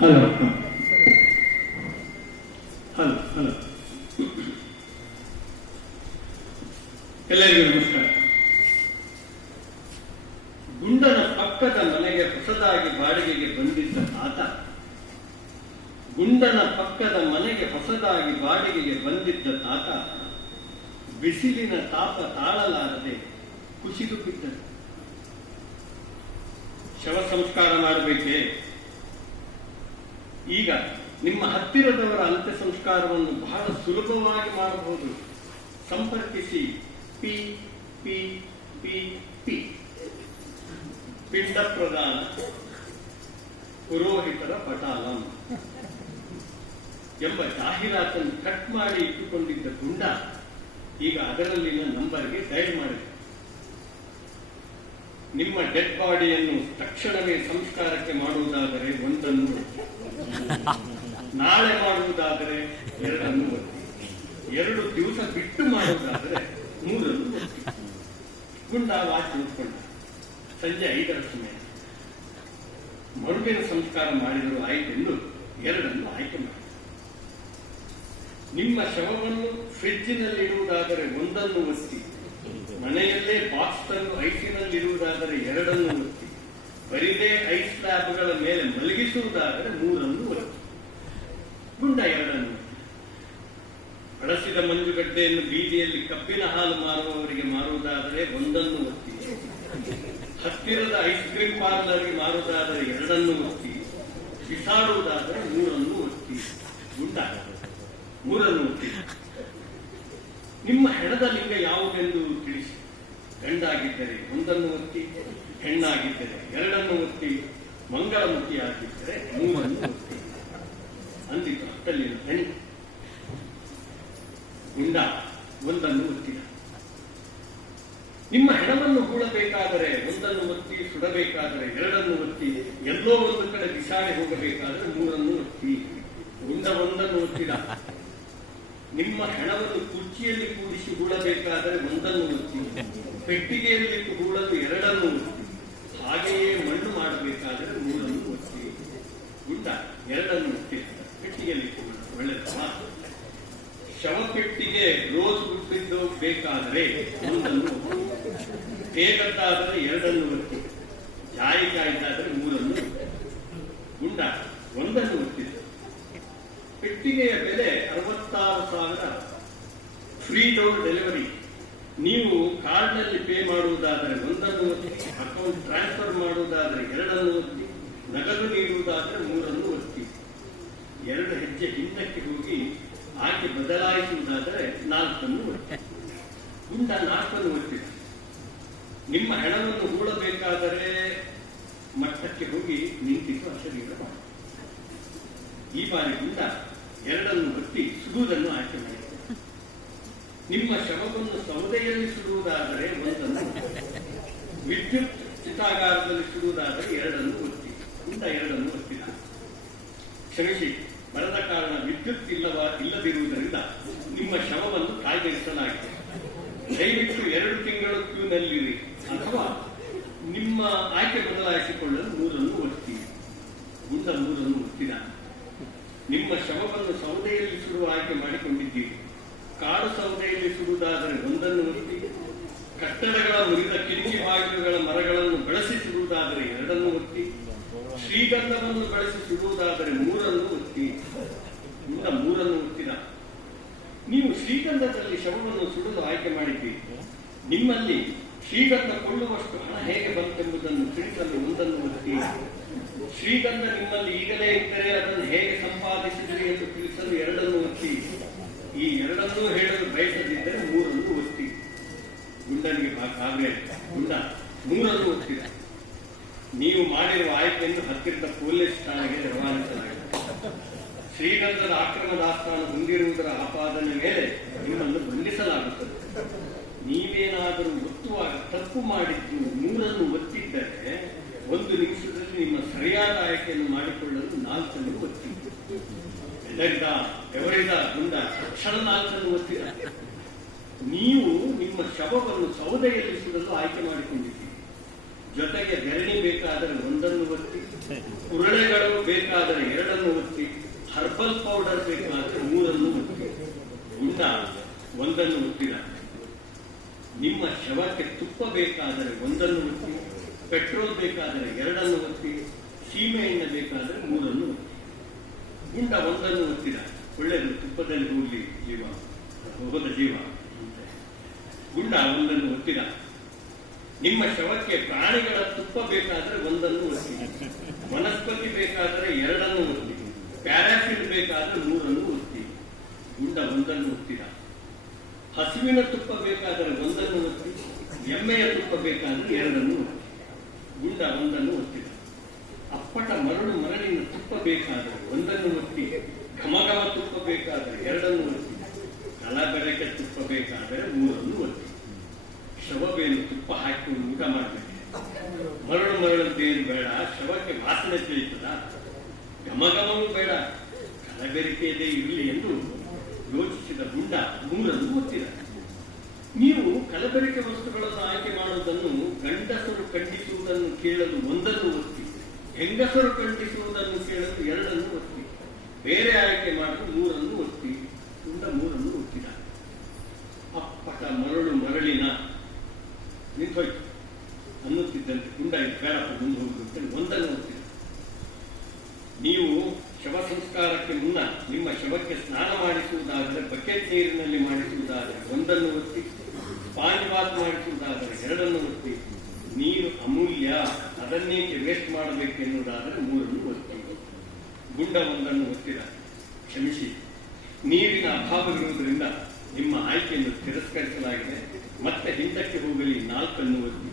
ಹಲೋ ಹಲೋ ಹಲೋ, ಎಲ್ಲರಿಗೂ ನಮಸ್ಕಾರ. ಗುಂಡನ ಪಕ್ಕದ ಮನೆಗೆ ಹೊಸದಾಗಿ ಬಾಡಿಗೆಗೆ ಬಂದಿದ್ದ ಆತ, ಗುಂಡನ ಪಕ್ಕದ ಮನೆಗೆ ಹೊಸದಾಗಿ ಬಾಡಿಗೆಗೆ ಬಂದಿದ್ದ ತಾತ ಬಿಸಿಲಿನ ತಾಪ ತಾಳಲಾರದೆ ಕುಸಿದು ಬಿದ್ದರು. ಶವ ಸಂಸ್ಕಾರ ಮಾಡಬೇಕೇ? ಈಗ ನಿಮ್ಮ ಹತ್ತಿರದವರ ಅಂತ್ಯ ಸಂಸ್ಕಾರವನ್ನು ಬಹಳ ಸುಲಭವಾಗಿ ಮಾಡಬಹುದು. ಸಂಪರ್ಕಿಸಿ ಪಿ ಪಿ ಪಿ ಪಿ ಪಿಂಡ ಪ್ರದಾನ ಪುರೋಹಿತರ ಪಟಾಲಂ ಎಂಬ ಜಾಹೀರಾತನ್ನು ಕಟ್ ಮಾಡಿ ಇಟ್ಟುಕೊಂಡಿದ್ದ ಗುಂಡ ಈಗ ಅದರಲ್ಲಿನ ನಂಬರ್ಗೆ ಡಯಲ್ ಮಾಡಿದೆ. ನಿಮ್ಮ ಡೆಡ್ ಬಾಡಿಯನ್ನು ತಕ್ಷಣವೇ ಸಂಸ್ಕಾರಕ್ಕೆ ಮಾಡುವುದಾದರೆ ಒಂದನ್ನು, ನಾಳೆ ಮಾಡುವುದಾದರೆ ಎರಡನ್ನು ಒತ್ತಿ, 2 ದಿವಸ ಬಿಟ್ಟು ಮಾಡುವುದಾದರೆ 3ಅನ್ನು ಒತ್ತಿ. ಗುಂಡ ವಾಚ್ ನೋಡ್ಕೊಂಡ. ಸಂಜೆ 5ರ ಸಮಯ. ಮರುದಿನ ಸಂಸ್ಕಾರ ಮಾಡಿದರೂ ಆಯ್ತೆಂದು 2ಅನ್ನು ಆಯ್ಕೆ ಮಾಡಿ. ನಿಮ್ಮ ಶವವನ್ನು ಫ್ರಿಡ್ಜಿನಲ್ಲಿ ಇಡುವುದಾದರೆ 1ಅನ್ನು ಒತ್ತಿ, ಮನೆಯಲ್ಲೇ ಬಾಕ್ಸ್ ತಂದು ಐಸಿನಲ್ಲಿರುವುದಾದರೆ 2ಅನ್ನು ಒತ್ತಿ, ಬರಿದೇ ಐಸ್ ಸ್ಲ್ಯಾಬ್ಗಳ ಮೇಲೆ ಮಲಗಿಸುವುದಾದರೆ 3ಅನ್ನು ಒತ್ತಿ. ಗುಂಡ 2ಅನ್ನು ಒತ್ತಿ. ಬಳಸಿದ ಮಂಜುಗಡ್ಡೆಯನ್ನು ಬೀದಿಯಲ್ಲಿ ಕಬ್ಬಿನ ಹಾಲು ಮಾರುವವರಿಗೆ ಮಾರುವುದಾದರೆ 1ಅನ್ನು ಒತ್ತಿ, ಹತ್ತಿರದ ಐಸ್ ಕ್ರೀಮ್ ಪಾರ್ಲರ್ಗೆ ಮಾರುವುದಾದರೆ 2ಅನ್ನು ಒತ್ತಿ, ಬಿಸಾಡುವುದಾದರೆ 3ಅನ್ನು ಒತ್ತಿ. ಗುಂಡ 3ಅನ್ನು ಒತ್ತಿ. ನಿಮ್ಮ ಹೆಣದ ಲಿಂಗ ಯಾವುದೆಂದು ತಿಳಿಸಿ. ಗಂಡಾಗಿದ್ದರೆ 1ಅನ್ನು ಒತ್ತಿ, ಹೆಣ್ಣಾಗಿದ್ದರೆ 2ಅನ್ನು ಒತ್ತಿ, ಮಂಗಳಮುಖಿಯಾಗಿದ್ದರೆ 3ಅನ್ನು ಒತ್ತಿ ಅಂದಿತು ಅಕ್ಕಲ್ಲಿನ ದನಿ. ಗುಂಡ 1ಅನ್ನು ಒತ್ತಿದ. ನಿಮ್ಮ ಹೆಣವನ್ನು ಹೂಳಬೇಕಾದರೆ 1ಅನ್ನು ಒತ್ತಿ, ಸುಡಬೇಕಾದರೆ 2ಅನ್ನು ಒತ್ತಿ, ಎಲ್ಲೋ ಒಂದು ಕಡೆ ಬಿಸಾಡಿ ಹೋಗಬೇಕಾದರೆ 3ಅನ್ನು ಒತ್ತಿ. ಗುಂಡ 1ಅನ್ನು ಒತ್ತಿದ. ನಿಮ್ಮ ಹೆಣವನ್ನು ಕುರ್ಚಿಯಲ್ಲಿ ಕೂಡಿಸಿ ಹೂಳಬೇಕಾದರೆ 1ಅನ್ನು ಒತ್ತಿ, ಪೆಟ್ಟಿಗೆಯಲ್ಲಿ ಹೂಳಲು 2ಅನ್ನು ಒತ್ತಿ, ಹಾಗೆಯೇ ಮಣ್ಣು ಮಾಡಬೇಕಾದರೆ 3ಅನ್ನು ಒತ್ತಿ. ಗುಂಡ 2ಅನ್ನು ಒತ್ತಿ. ಪೆಟ್ಟಿಗೆಯಲ್ಲಿ ಒಳ್ಳೆದವಾ? ಶವಪೆಟ್ಟಿಗೆ ರೋಸ್ ಬಿಟ್ಟಿದ್ದು ಬೇಕಾದರೆ 1ಅನ್ನು ಒತ್ತಿ, ತೇಗದ್ದಾದರೆ 2ಅನ್ನು ಒತ್ತಿ, ಜಾಯಿಕಾಯಿದ್ದಾದರೆ 3ಅನ್ನು ಒತ್ತಿ. ಗುಂಡ 1ಅನ್ನು ಒತ್ತಿದ. ಪೆಟ್ಟಿಗೆಯ ಬೆಲೆ 66,000, ಫ್ರೀ ಡೋರ್ ಡೆಲಿವರಿ. ನೀವು ಕಾರ್ಡ್ನಲ್ಲಿ ಪೇ ಮಾಡುವುದಾದರೆ 1ಅನ್ನು ಒತ್ತಿ, ಅಕೌಂಟ್ ಟ್ರಾನ್ಸ್ಫರ್ ಮಾಡುವುದಾದರೆ 2ಅನ್ನು ಒತ್ತಿ, ನಗದು ನೀಡುವುದಾದರೆ 3ಅನ್ನು ಒತ್ತಿ. 2 ಹೆಜ್ಜೆ ಹಿಂದಕ್ಕೆ ಹೋಗಿ ಆಕೆ ಬದಲಾಯಿಸುವುದಾದರೆ 4ಅನ್ನು ಒತ್ತಿ. ಗುಂಡ 4ಅನ್ನು ಒತ್ತಿದ. ನಿಮ್ಮ ಹೆಣವನ್ನು ಹೂಳಬೇಕಾದರೆ ಮಟ್ಟಕ್ಕೆ ಹೋಗಿ ನಿಂತಿದ್ದು ಅಶರೀರ ಮಾಡಿ. ಈ ಬಾರಿ ಗುಂಡ 2ಅನ್ನು ಒತ್ತಿ ಸುಡುವುದನ್ನು ಆಯ್ಕೆ ಮಾಡಿದೆ. ನಿಮ್ಮ ಶವವನ್ನು ಸೌದೆಯಲ್ಲಿ ಸುಡುವುದಾದರೆ 1ಅನ್ನು ಒತ್ತಿ, ವಿದ್ಯುತ್ ಚಿತಾಗಾರದಲ್ಲಿ ಸುಡುವುದಾದರೆ 2ಅನ್ನು ಒತ್ತಿ. ಗುಂಡ 2ಅನ್ನು ಒತ್ತಿದ. ಕ್ಷಮಿಸಿ, ಬರದ ಕಾರಣ ವಿದ್ಯುತ್ ಇಲ್ಲದಿರುವುದರಿಂದ ನಿಮ್ಮ ಶವವನ್ನು ಕಾಯ್ದಿರಿಸಲಾಗಿದೆ. ದಯವಿಟ್ಟು 2 ತಿಂಗಳು ಕ್ಯೂನಲ್ಲಿರಿ ಅಥವಾ ನಿಮ್ಮ ಆಯ್ಕೆ ಬದಲಾಯಿಸಿಕೊಳ್ಳಲು 3ಅನ್ನು ಒತ್ತಿ. ಗುಂಡ 3ಅನ್ನು ಒತ್ತಿದ. ನಿಮ್ಮ ಶವವನ್ನು ಸೌದೆಯಲ್ಲಿ ಸುಡುವ ಆಯ್ಕೆ ಮಾಡಿಕೊಂಡಿದ್ದೀರಿ. ಕಾಡು ಸೌದೆಯಲ್ಲಿ ಸುಡುವುದಾದರೆ 1ಅನ್ನು ಒತ್ತಿ, ಕಟ್ಟಡಗಳ ಮುರಿದ ಕಿಟಕಿ ಬಾಗಿಲುಗಳ ಮರಗಳನ್ನು ಬಳಸಿ ಸುಡುವುದಾದರೆ 2ಅನ್ನು ಒತ್ತಿ, ಶ್ರೀಗಂಧವನ್ನು ಬಳಸಿ ಸುಡುವುದಾದರೆ 3ಅನ್ನು ಒತ್ತಿ. ಗುಂಡ 3ಅನ್ನು ಒತ್ತಿದ. ನೀವು ಶ್ರೀಗಂಧದಲ್ಲಿ ಶವವನ್ನು ಸುಡಲು ಆಯ್ಕೆ ಮಾಡಿದ್ದೀರಿ. ನಿಮ್ಮಲ್ಲಿ ಶ್ರೀಗಂಧ ಕೊಳ್ಳುವಷ್ಟು ಹಣ ಹೇಗೆ ಬಂತೆಂಬುದನ್ನು ತಿಳಿಸಲು 1ಅನ್ನು ಒತ್ತಿ. ಶ್ರೀಗಂಧ ನಿಮ್ಮಲ್ಲಿ ಈಗಲೇ ಇದ್ದರೆ ಅದನ್ನು ಹೇಗೆ ಸಂಪಾದಿಸಿದ್ರಿ ಎಂದು ತಿಳಿಸಲು ಎರಡನ್ನು ಒತ್ತಿ. ಈ ಎರಡನ್ನೂ ಹೇಳಲು ಬಯಸದಿದ್ದರೆ ಮೂರನ್ನು ಒತ್ತಿ. ಗುಂಡನಿಗೆ ಕಾವ್ಯ ಗುಂಡ ಮೂರನ್ನು ಒತ್ತಿದ. ನೀವು ಮಾಡಿರುವ ಆಯ್ಕೆಯನ್ನು ಹತ್ತಿರದ ಪೊಲೀಸ್ ಠಾಣೆಗೆ ರವಾನಿಸಲಾಗಿದೆ. ಶ್ರೀಗಂಧದ ಆಕ್ರಮ ದಾಸ್ತಾನು ಹೊಂದಿರುವುದರ ಆಪಾದನೆ ಮೇಲೆ ನಿಮ್ಮನ್ನು ಬಂಧಿಸಲಾಗುತ್ತದೆ. ನೀವೇನಾದರೂ ಒತ್ತುವಾಗ ತಪ್ಪು ಮಾಡಿದ್ದು ಮೂರನ್ನು ಒತ್ತಿದ್ದರೆ 1 ನಿಮಿಷದಲ್ಲಿ ನಿಮ್ಮ ಸರಿಯಾದ ಆಯ್ಕೆಯನ್ನು ಮಾಡಿಕೊಳ್ಳಲು 4 ಒತ್ತಿ. ಬೆವರಿದ ಗುಂಡ ತಕ್ಷಣ 4 ಒತ್ತಿದ. ನೀವು ನಿಮ್ಮ ಶವವನ್ನು ಸೌದೆಯಲ್ಲಿ ಸುಡಲು ಆಯ್ಕೆ ಮಾಡಿಕೊಂಡಿದ್ದೀರಿ. ಜೊತೆಗೆ ಬೆರಣಿ ಬೇಕಾದರೆ 1 ಒತ್ತಿ, ಉರುಳೆಗಳು ಬೇಕಾದರೆ 2 ಒತ್ತಿ, ಹರ್ಬಲ್ ಪೌಡರ್ ಬೇಕಾದರೆ 3 ಒತ್ತಿ. ಗುಂಡ 1 ಒತ್ತಿದ. ನಿಮ್ಮ ಶವಕ್ಕೆ ತುಪ್ಪ ಬೇಕಾದರೆ 1 ಒತ್ತಿ, ಪೆಟ್ರೋಲ್ ಬೇಕಾದರೆ 2 ಒತ್ತಿ, ಸೀಮೆ ಎಣ್ಣೆ ಬೇಕಾದರೆ 3 ಒತ್ತಿ. ಗುಂಡ 1 ಒತ್ತಿದ. ಒಳ್ಳೆಯದು, ತುಪ್ಪದಲ್ಲಿ ಹೋಗ್ಲಿ ಜೀವ, ಹೋದ ಜೀವ. ಗುಂಡ 1 ಒತ್ತಿದ. ನಿಮ್ಮ ಶವಕ್ಕೆ ಪ್ರಾಣಿಗಳ ತುಪ್ಪ ಬೇಕಾದರೆ 1 ಒತ್ತಿ, ವನಸ್ಪತಿ ಬೇಕಾದರೆ 2 ಒತ್ತಿ, ಪ್ಯಾರಾಫಿನ್ ಬೇಕಾದರೆ 3 ಒತ್ತಿ. ಗುಂಡ 1 ಒತ್ತಿದ. ಹಸುವಿನ ತುಪ್ಪ ಬೇಕಾದರೆ 1 ಒತ್ತಿ, ಎಮ್ಮೆಯ ತುಪ್ಪ ಬೇಕಾದರೆ 2 ಒತ್ತಿ. ಗುಂಡ 1 ಒತ್ತಿದ. ಅಪ್ಪಟ ಮರಳಿನ ತುಪ್ಪ ಬೇಕಾದರೆ 1 ಒತ್ತಿ, ಘಮಘಮ ತುಪ್ಪ ಬೇಕಾದರೆ 2 ಒತ್ತಿ, ಕಲಬೆರಕೆ ತುಪ್ಪ ಬೇಕಾದರೆ 3 ಒತ್ತಿ. ಶವವೇನು ತುಪ್ಪ ಹಾಕಿಕೊಂಡು ಊಟ ಮಾಡಬೇಕು. ಮರಳದ್ದೇನು ಬೇಡ, ಶವಕ್ಕೆ ವಾಸನೆ ತಿಳಿತದ, ಘಮಘಮವೂ ಬೇಡ, ಕಲಬೆರಕೆಯದೇ ಇರಲಿ ಎಂದು ಯೋಚಿಸಿದ ಗುಂಡ 3 ಒತ್ತಿದ. ನೀವು ಕಲಬೆರಕೆ ವಸ್ತುಗಳನ್ನು ಆಯ್ಕೆ ಮಾಡುವುದನ್ನು ಗಂಡಸರು ಖಂಡಿಸುವುದನ್ನು ಕೇಳಲು 1 ಒತ್ತಿ, ಹೆಂಗಸರು ಖಂಡಿಸುವುದನ್ನು ಕೇಳಲು 2 ಒತ್ತಿ, ಬೇರೆ ಆಯ್ಕೆ ಮಾಡಲು 3 ಒತ್ತಿ. ಗುಂಡ 3 ಒತ್ತಿದ. ಅಪ್ಪಟ ಮರಳಿನ ನಿಂತೋಯ್ತು ಅನ್ನುತ್ತಿದ್ದಂತೆ ಗುಂಡ ಬೇಡಪ್ಪ ಮುಂದೆ ಹೋಗುತ್ತೇನೆ 1 ಒತ್ತಿದ. ನೀವು ಶವ ಸಂಸ್ಕಾರಕ್ಕೆ ಮುನ್ನ ನಿಮ್ಮ ಶವಕ್ಕೆ ಸ್ನಾನ ಮಾಡಿಸುವುದಾದರೆ ಬಕೆಟ್ ನೀರಿನಲ್ಲಿ ಮಾಡಿಸುವುದಾದರೆ 1 ಒತ್ತಿ, ಸ್ಪಾಂಜ್ ಬಾತ್ ಮಾಡಿಸುವುದಾದರೆ 2 ಒತ್ತಿ, ನೀರು ಅಮೂಲ್ಯ ಅದನ್ನೇಕೆ ವೇಸ್ಟ್ ಮಾಡಬೇಕೆನ್ನುವುದಾದರೆ 3 ಒತ್ತಿ. ಗುಂಡ 1 ಒತ್ತಿದ. ಕ್ಷಮಿಸಿ, ನೀರಿನ ಅಭಾವವಿರುವುದರಿಂದ ನಿಮ್ಮ ಆಯ್ಕೆಯನ್ನು ತಿರಸ್ಕರಿಸಲಾಗಿದೆ, ಮತ್ತೆ ಹಿಂದಕ್ಕೆ ಹೋಗಲಿ 4 ಒತ್ತಿ.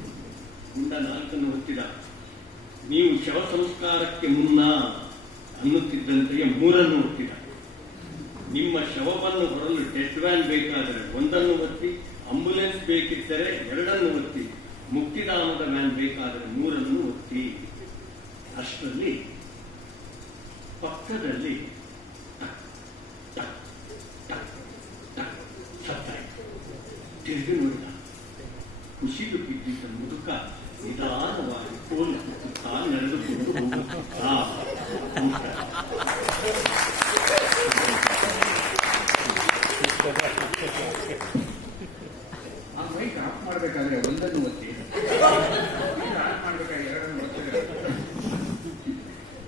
ಗುಂಡ 4 ಒತ್ತಿದ. ನೀವು ಶವ ಸಂಸ್ಕಾರಕ್ಕೆ ಮುನ್ನ ಅನ್ನುತ್ತಿದ್ದಂತೆಯೇ 3 ಒತ್ತಿದ. ನಿಮ್ಮ ಶವವನ್ನು ಹೊರಲು ಡೆತ್ ವ್ಯಾನ್ ಬೇಕಾದರೆ 1 ಒತ್ತಿ, ಆಂಬ್ಯುಲೆನ್ಸ್ ಬೇಕಿದ್ದರೆ 2 ಒತ್ತಿ, ಮುಕ್ತಿಧಾಮದ ವ್ಯಾನ್ ಬೇಕಾದರೆ 3 ಒತ್ತಿ. ಅಷ್ಟರಲ್ಲಿ ಪಕ್ಕದಲ್ಲಿ ಸತ್ತಾಯಿತು. ತಿರುಗಿ ನೋಡಿದ. ಕುಸಿದು ಬಿದ್ದಿದ್ದ ಮುದುಕ ನಿಧಾನವಾಗಿ ಕೋಲಿಸುತ್ತಾ ನಡೆದುಕೊಂಡು ಹೋಗುತ್ತಾ ಆ ಮೈಕ್ ಆಫ್ ಮಾಡಬೇಕಾದ್ರೆ 1 ಒತ್ತಿ, ಆಫ್ ಮಾಡಬೇಕಾದ್ರೆ 2 ಒತ್ತಿದ್ರೆ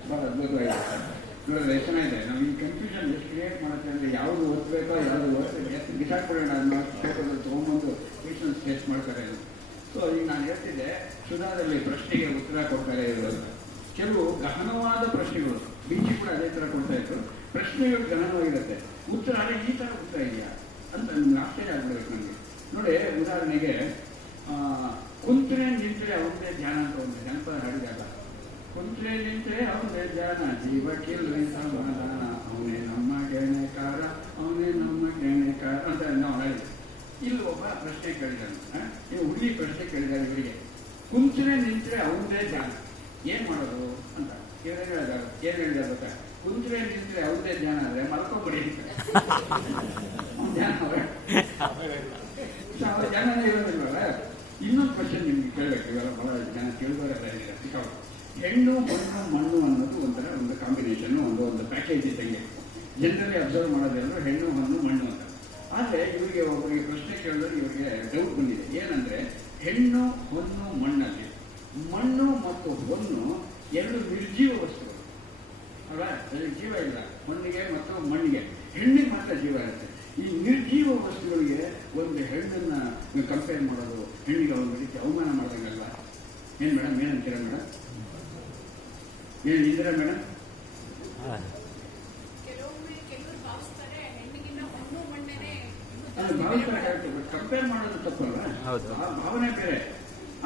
ಬಹಳ ಅದ್ಭುತವಾಗಿದೆ. ನೋಡಿದ್ರೆ ಎಷ್ಟು ಚೆನ್ನಾಗಿದೆ. ನಾವು ಈ ಕನ್ಫ್ಯೂಷನ್ ಎಷ್ಟು ಕ್ರಿಯೇಟ್ ಮಾಡುತ್ತೆ ಅಂದರೆ ಯಾವುದು ಓದ್ಬೇಕೋ ಯಾವುದು ಎಷ್ಟು ಬಿಸಾಡ್ಕೊಳ್ಳೋಣ ಅದನ್ನ ಪೇಪರಲ್ಲಿ ತೊಗೊಂಡ್ಬಂದು ಟ್ಯೂಷನ್ಸ್ ಟೆಸ್ಟ್ ಮಾಡ್ತಾರೆ. ಸೊ ಈಗ ನಾನು ಹೇಳ್ತಿದ್ದೆ, ಸುಧಾದಲ್ಲಿ ಪ್ರಶ್ನೆಗೆ ಉತ್ತರ ಕೊಡ್ತಾರೆ ಇರೋದು. ಕೆಲವು ಗಹನವಾದ ಪ್ರಶ್ನೆಗಳು, ಬೀಚಿ ಕೂಡ ಅದೇ ಥರ ಕೊಡ್ತಾ ಇದ್ರು. ಪ್ರಶ್ನೆಗಳು ಗಹನವಾಗಿರುತ್ತೆ, ಉತ್ತರ ಅದೇ ಈ ಥರ ಉತ್ತರ ಇದೆಯಾ ಅಂತ ನಮ್ಗೆ ಆಶ್ಚರ್ಯ ಆಗ್ಬಿಡ್ಬೇಕು ನನಗೆ. ನೋಡಿ, ಉದಾಹರಣೆಗೆ ಕುಂತ್ರೆ ನಿಂತರೆ ಅವನದೇ ಧ್ಯಾನ ಅಂತ ಒಂದು ಜನಪದ ಹಾಡಿದಾಗ, ಕುಂತ್ರೆ ನಿಂತರೆ ಅವನೇ ಧ್ಯಾನ, ಜೀವಕ್ಕಿಲ್ಲ ಸಮಾಧಾನ, ಅವನೇ ನಮ್ಮ ಗೆಣೆಕಾರ, ಅವನೇ ನಮ್ಮ ಗೆಣೆಕಾರ ಅಂತ ನಾವು ಹೇಳಿದ್ವಿ. ಇಲ್ಲಿ ಒಬ್ಬ ಪ್ರಶ್ನೆ ಕೇಳಿದಾನೆ, ನೀವು ಹುಡುಗಿ ಪ್ರಶ್ನೆ ಕೇಳಿದಾರೆ ಇವರಿಗೆ, ಕುಂತ್ರೆ ನಿಂತರೆ ಅವನದೇ ಧ್ಯಾನ, ಏನ್ ಮಾಡೋದು ಅಂತ ಏನ್ ಹೇಳಿದಾಗ, ಕುಂತ್ರೆ ನಿಂತರೆ ಅವನದೇ ಧ್ಯಾನ ಅಂದ್ರೆ ಮಲ್ಕೊಂಬಿಡಿ ಧ್ಯಾನ ಅವ್ರ ಧ್ಯಾನ ಇರೋದಿಲ್ವಲ್ಲ. ಇನ್ನೊಂದು ಕ್ವಶನ್ ನಿಮ್ಗೆ ಕೇಳಬೇಕು, ಇವಾಗ ಬಹಳ ಜನ ಕೇಳಿದವರೆಲ್ಲ ಸಿಕ್ಕಾಗ. ಹೆಣ್ಣು ಮಣ್ಣು ಅನ್ನೋದು ಒಂದು ಕಾಂಬಿನೇಷನ್, ಒಂದು ಪ್ಯಾಕೇಜ್ ಇದ್ದಂಗೆ. ಜನರಲಿ ಅಬ್ಸರ್ವ್ ಮಾಡೋದೆಲ್ಲರೂ ಹೆಣ್ಣು ಮಣ್ಣು ಅಂತ. ಆದರೆ ಇವರಿಗೆ ಒಬ್ಬರಿಗೆ ಪ್ರಶ್ನೆ ಕೇಳಿದ್ರೆ ಇವರಿಗೆ ಡೌಟ್ ಬಂದಿದೆ. ಏನಂದ್ರೆ, ಹೆಣ್ಣು ಹೊನ್ನು ಮಣ್ಣಲ್ಲಿ, ಮಣ್ಣು ಮತ್ತು ಹೊನ್ನು 2 ನಿರ್ಜೀವ ವಸ್ತುಗಳು ಅಲ್ಲ, ಅದಕ್ಕೆ ಜೀವ ಇಲ್ಲ. ಮಣ್ಣಿಗೆ ಮತ್ತು ಮಣ್ಣಿಗೆ, ಹೆಣ್ಣಿಗೆ ಮಾತ್ರ ಜೀವ ಇರುತ್ತೆ. ಈ ನಿರ್ಜೀವ ವಸ್ತುಗಳಿಗೆ ಒಂದು ಹೆಣ್ಣನ್ನ ಕಂಪೇರ್ ಮಾಡೋದು ಹೆಣ್ಣಿಗೆ ಒಂದು ರೀತಿ ಅವಮಾನ ಮಾಡ್ದಂಗಲ್ಲ. ಏನ್ ಮೇಡಮ್, ಏನಂತೀರ ಮೇಡಮ್? ಏನು ಇಂದಿರಾ ಮೇಡಮ್? ಕೆಲವರು ಭಾವಿಸ್ತಾರೆ ಹೆಣ್ಣಿಗಿನ್ನ ಮಣ್ಣು ಮಣ್ಣೇನೆ ಅದು ಭಾವಿಸ್ತಾರೆ, ಕಂಪೇರ್ ಮಾಡೋದು ತಪ್ಪಲ್ಲ, ಆ ಭಾವನೆ ಬೇರೆ.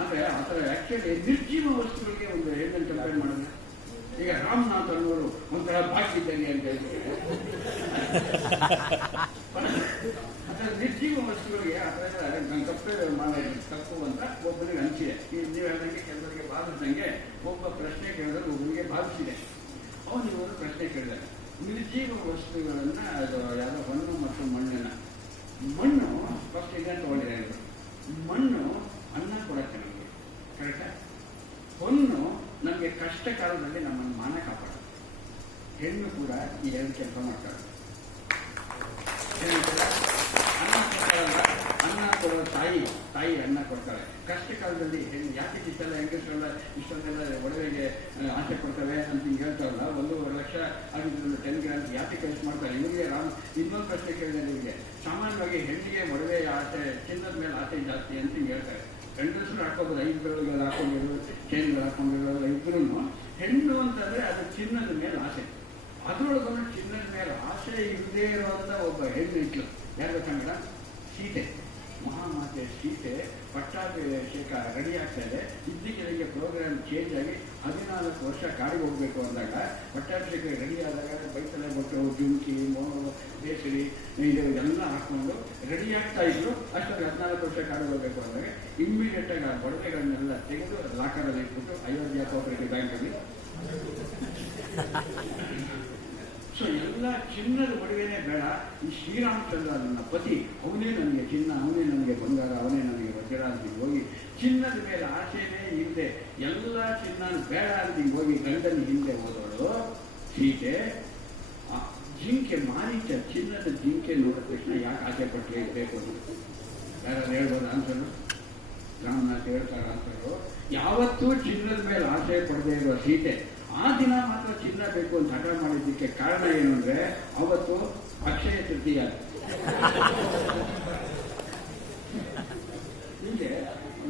ಆದ್ರೆ ಆ ಥರ ಆಕ್ಚುಲಿ ನಿರ್ಜೀವ ವಸ್ತುಗಳಿಗೆ ಒಂದು ಹೆಣ್ಣನ್ನು ಕಂಪೇರ್ ಮಾಡೋದು. ಈಗ ರಾಮನಾಥ್ ಅನ್ನೋರು ಒಂಥರ ಬಾಕಿದ್ದಂಗೆ ಅಂತ ಹೇಳ್ತಾರೆ. ನಿರ್ಜೀವ ವಸ್ತುಗಳಿಗೆ ಆ ಥರ ಕಂಪೇರ್ ಮಾಡೋದು ತಪ್ಪು ಅಂತ ಒಬ್ಬನಿಗೆ ಅನಿಸಿದೆ. ನೀವು ಹೇಳಿದಂಗೆ ಕೆಲವರಿಗೆ ಬಾಧಿಸಿದಂಗೆ ಒಬ್ಬ ಪ್ರಶ್ನೆ ಕೇಳಿದ್ರೆ ಒಬ್ಬನಿಗೆ ಬಾಧಿಸಿದೆ. ಅವನು ಇವರು ಪ್ರಶ್ನೆ ಕೇಳಿದ್ದಾರೆ, ನಿರ್ಜೀವ ವಸ್ತುಗಳನ್ನ ಅದು ಯಾವುದೋ ಹೊನ್ನು ಮತ್ತು ಮಣ್ಣನ್ನ. ಮಣ್ಣು ಫಸ್ಟ್ ಇದನ್ನು ತಗೊಂಡಿದೆ, ಮಣ್ಣು ಅನ್ನ ಕೊಡಕ್ಕೆ ನಮಗೆ ಕರೆಕ್ಟಾ. ಹೊನ್ನು ನಮಗೆ ಕಷ್ಟ ಕಾಲದಲ್ಲಿ ನಮ್ಮನ್ನು ಮಾನ ಕಾಪಾಡ. ಹೆಣ್ಣು ಕೂಡ ಈ ಎರಡು ಕೆಲಸ ಮಾಡ್ತಾರೆ. ಅನ್ನ ಕೊಡೋ ತಾಯಿ ಅನ್ನ ಕೊಡ್ತಾರೆ. ಕಷ್ಟ ಕಾಲದಲ್ಲಿ ಹೆಣ್ಣು ಯಾಕೆ ಇಷ್ಟೆಲ್ಲ ಇಷ್ಟೊಂದೆಲ್ಲ ಒಡವೆಗೆ ಆಸೆ ಕೊಡ್ತವೆ ಅಂತ ಹೇಳ್ತಾರಲ್ಲ. 1.5 ಲಕ್ಷ ಆಗಿದ್ರು 10 ಗ್ರಾಮ್ ಯಾಕೆ ಕೆಲಸ ಮಾಡ್ತಾರೆ. ಇವರಿಗೆ ಇನ್ನೊಂದು ಪ್ರಶ್ನೆ ಕೇಳಿದೆ ಇವರಿಗೆ. ಸಾಮಾನ್ಯವಾಗಿ ಹೆಣ್ಣಿಗೆ ಒಡವೆ ಆಸೆ, ಚಿನ್ನದ ಮೇಲೆ ಆಸೆ ಜಾಸ್ತಿ ಅಂತ ಹೇಳ್ತಾರೆ. ಗಂಡಸರು ಹಾಕೋಬೋದು, 5 ಬೆರಳುಗಳು ಹಾಕೊಂಡಿರೋದು, ಚೈನ್ಗಳು ಹಾಕೊಂಡಿರೋದು ಇದ್ರೂ ಹೆಣ್ಣು ಅಂತಂದ್ರೆ ಅದು ಚಿನ್ನದ ಮೇಲೆ ಆಸೆ. ಅದರೊಳಗೂ ಚಿನ್ನದ ಮೇಲೆ ಆಸೆ ಇಲ್ಲದೇ ಇರುವಂತ ಒಬ್ಬ ಹೆಣ್ಣು ಇಟ್ಲು. ಯಾರು ಕನ್ನಡ? ಸೀತೆ, ಮಹಾಮಾತೆ ಸೀತೆ ಪಟ್ಟಾಭಿಷೇಕ ರೆಡಿ ಆಗ್ತಾ ಇದೆ. ಇದ್ದಕ್ಕಿದ್ದಂಗೆ ಪ್ರೋಗ್ರಾಮ್ ಚೇಂಜ್ ಆಗಿ 14 ವರ್ಷ ಕಾಡಿಗೆ ಹೋಗ್ಬೇಕು ಅಂದಾಗ ಪಟ್ಟಾಭಿಷೇಕ ರೆಡಿ ಆದಾಗ ಬೈತಲೆ ಬೊಟ್ಟು, ಜುಮ್ಕಿ, ಮೋನು, ಬೇಸರಿ ಇದೆಲ್ಲ ಹಾಕೊಂಡು ರೆಡಿ ಆಗ್ತಾ ಇದ್ರು. ಅಷ್ಟೊಂದು 14 ವರ್ಷ ಕಾಡಿಗೆ ಹೋಗ್ಬೇಕು ಅಂದಾಗ ಇಮ್ಮಿಡಿಯೇಟ್ ಆಗಿ ಆ ಬಡವೆಗಳನ್ನೆಲ್ಲ ತೆಗೆದು ಲಾಕರಲ್ಲಿ ಇಟ್ಬಿಟ್ಟು ಅಯೋಧ್ಯ ಕೋಆಪರೇಟಿವ್ ಬ್ಯಾಂಕಲ್ಲಿ. ಸೊ ಎಲ್ಲ ಚಿನ್ನದ ಒಡವೆನೇ ಬೇಡ. ಈ ಶ್ರೀರಾಮಚಂದ್ರ ನನ್ನ ಪತಿ, ಅವನೇ ನನಗೆ ಚಿನ್ನ, ಅವನೇ ನನಗೆ ಬಂಗಾರ, ಅವನೇ ನನಗೆ ವಜ್ರ ಅಂತ ಹೋಗಿ ಚಿನ್ನದ ಮೇಲೆ ಆಸೆನೇ ಇಲ್ಲದೆ ಎಲ್ಲ ಚಿನ್ನ ಬೇಡ ಅಂತ ಹೋಗಿ ಗಂಡನ ಹಿಂದೆ ಹೋದವಳು ಸೀತೆ. ಜಿಂಕೆ ಮಾರೀಚ, ಚಿನ್ನದ ಜಿಂಕೆ ನೋಡಿದ ತಕ್ಷಣ ಯಾಕೆ ಆಸೆ ಪಟ್ಟರೆ ಇರಬೇಕು ಅಂತ ಯಾರು ಹೇಳ್ಬೋದು ಆನ್ಸರು? ರಾಮನಾಥ್ ಹೇಳ್ತಾರೆ ಆನ್ಸರು. ಯಾವತ್ತೂ ಚಿನ್ನದ ಮೇಲೆ ಆಸೆ ಪಡದೇ ಇರುವ ಸೀತೆ ಆ ದಿನ ಮಾತ್ರ ಚಿನ್ನ ಬೇಕು ಅಂತ ಹಠ ಮಾಡಿದ್ದಕ್ಕೆ ಕಾರಣ ಏನು ಅಂದ್ರೆ ಅವತ್ತು ಅಕ್ಷಯ ತೃತೀಯ. ಹೀಗೆ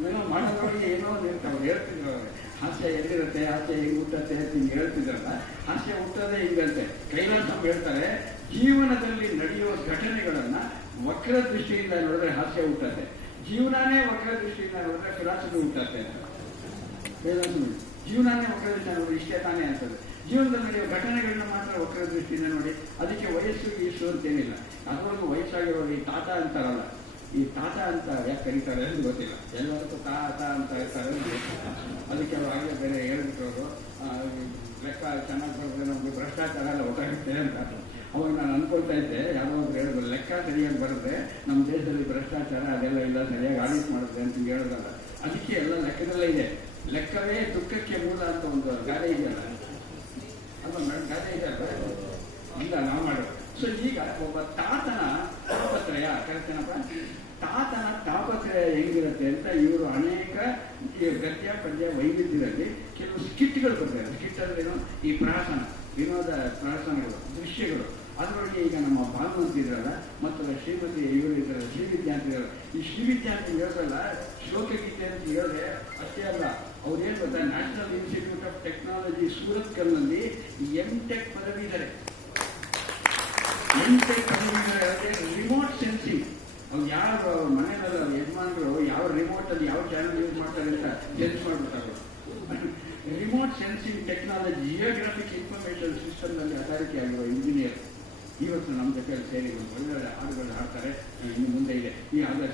ಏನೋ ಮಾಡೋದ್ರೊಳಗೆ ಏನೋ ಅವ್ರು ಹೇಳ್ತಿದ್ರು. ಹಾಸ್ಯ ಎಲ್ಲಿರುತ್ತೆ, ಹಾಸ್ಯ ಹೆಂಗ್ ಹುಟ್ಟತ್ತೆ ಅಂತ ಹಿಂಗೆ ಹೇಳ್ತಿದ್ರಲ್ಲ, ಹಾಸ್ಯ ಹುಟ್ಟೋದೇ ಹಿಂಗಂತೆ. ಕೈಲಾಸಂ ಹೇಳ್ತಾರೆ, ಜೀವನದಲ್ಲಿ ನಡೆಯುವ ಘಟನೆಗಳನ್ನ ವಕ್ರ ದೃಷ್ಟಿಯಿಂದ ನೋಡಿದ್ರೆ ಹಾಸ್ಯ ಹುಟ್ಟತ್ತೆ, ಜೀವನನೇ ವಕ್ರ ದೃಷ್ಟಿಯಿಂದ ನೋಡಿದ್ರೆ ಫಿಲಾಸಫಿ ಹುಟ್ಟತ್ತೆ ಅಂತ. ಕೈಲಾಸಂ ಜೀವನನೇ ವಕ್ರದೃಷ್ಟಿಯಿಂದ ನೋಡಿ ಇಷ್ಟೇ ತಾನೇ ಅನ್ಸೋದು. ಜೀವನದಲ್ಲಿ ನಡೆಯುವ ಘಟನೆಗಳನ್ನ ಮಾತ್ರ ವಕ್ರದೃಷ್ಟಿಯಿಂದ ನೋಡಿ. ಅದಕ್ಕೆ ವಯಸ್ಸು ಗೀಸು ಅಂತೇನಿಲ್ಲ. ಅದರೊಳಗೂ ವಯಸ್ಸಾಗಿರೋರು ಈ ತಾತ ಅಂತಾರಲ್ಲ, ಈ ತಾತ ಅಂತ ಯಾಕೆ ಕರೀತಾರೆ ಅಂತ ಗೊತ್ತಿಲ್ಲ. ಎಲ್ಲರಿಗೂ ತಾತ ಅಂತ ಹೇಳ್ತಾರೆ. ಅದಕ್ಕೆ ಅವ್ರು ಆಗಲೇ ಬೇರೆ ಹೇಳ್ಬಿಟ್ಟವರು ಲೆಕ್ಕ ಚೆನ್ನಾಗಿ ಬರೆದ್ರೆ ನಮ್ಗೆ ಭ್ರಷ್ಟಾಚಾರ ಎಲ್ಲ ಒಟ್ಟಾಗುತ್ತೆ ಅಂತ. ಅವಾಗ ನಾನು ಅನ್ಕೊಳ್ತಾ ಇದ್ದೆ, ಯಾವುದೋ ಒಬ್ರು ಹೇಳಿದ್ರು ಲೆಕ್ಕ ಸರಿಯಾಗಿ ಬರೆದ್ರೆ ನಮ್ಮ ದೇಶದಲ್ಲಿ ಭ್ರಷ್ಟಾಚಾರ ಅದೆಲ್ಲ ಇಲ್ಲ, ಸರಿಯಾಗಿ ಆಡಿಟ್ ಮಾಡುತ್ತೆ ಅಂತ ಹೇಳಿದ್ರಲ್ಲ. ಅದಕ್ಕೆ ಎಲ್ಲ ಲೆಕ್ಕದಲ್ಲೇ ಇದೆ. ಲೆಕ್ಕವೇ ದುಃಖಕ್ಕೆ ಮೂಲ ಅಂತ ಒಂದು ಗಾದೆ ಇದೆಯಲ್ಲ, ಅಲ್ಲ ಮೇಡಮ್, ಗಾದೆ ಇದೆ ಅಲ್ಲ, ಇಲ್ಲ ನಾವು ಮಾಡೋದು. ಸೊ ಈಗ ಒಬ್ಬ ತಾತನ ತಾಪತ್ರಯ ಕರೆಕ್ಟೇನಪ್ಪ, ತಾತನ ತಾಪತ್ರಯ ಹೆಂಗಿರುತ್ತೆ ಅಂತ ಇವರು ಅನೇಕ ಗದ್ಯ ಪದ್ಯ ವೈವಿಧ್ಯದಲ್ಲಿ ಕೆಲವು ಸ್ಕಿಟ್ಗಳು ಬರ್ತಾರೆ. ಸ್ಕಿಟ್ ಅಂದ್ರೇನು? ಈ ಪ್ರಹಸನ, ವಿನೋದ ಪ್ರಹಸನಗಳು, ದೃಶ್ಯಗಳು. ಅದರೊಳಗೆ ಈಗ ನಮ್ಮ ಭಾನುವಂತಿದ್ರಲ್ಲ ಮತ್ತು ಶ್ರೀಮತಿ ಇವರು ಇದ್ದಾರೆ, ಶ್ರೀವಿದ್ಯಾರ್ಥಿಗಳು. ಈ ಶ್ರೀವಿದ್ಯಾರ್ಥಿ ಹೇಳೋದಲ್ಲ ಶ್ಲೋಕಗೀತೆ ಅಂತ ಹೇಳಿದ್ರೆ ಅಷ್ಟೇ ಅಲ್ಲ, ಅವ್ರೇನು ಗೊತ್ತಾ, ನ್ಯಾಷನಲ್ ಇನ್ಸ್ಟಿಟ್ಯೂಟ್ ಆಫ್ ಟೆಕ್ನಾಲಜಿ ಸೂರತ್ಕಲ್ನಲ್ಲಿ MTech ಪದವಿ ಇದ್ದಾರೆ. MTech ಪದವಿ ಇದ್ದಾರೆ. ರಿಮೋಟ್ ಸೆನ್ಸಿಂಗ್, ಅವ್ರು ಯಾರು ಅವ್ರ ಮನೆಯಲ್ಲ ಯಜಮಾನರು ಯಾವ ರಿಮೋಟ್ ಅಲ್ಲಿ ಯಾವ ಚಾನಲ್ ಯೂಸ್ ಮಾಡ್ತಾರೆ ಅಂತ ಸೆನ್ಸ್ ಮಾಡ್ಬಿಡ್ತಾರೆ. Remote sensing technology, geographic information system ನಲ್ಲಿ ಅಥಾರಿಟಿ ಆಗಿರುವ ಇಂಜಿನಿಯರ್ ಇವತ್ತು ನಮ್ಮ ಜೊತೆಯಲ್ಲಿ ಸೇರಿ ಒಳ್ಳೆ ಹಾಡುಗಳು ಹಾಡ್ತಾರೆ. ಇನ್ನು ಮುಂದೆ ಇದೆ ಈ ಅದರ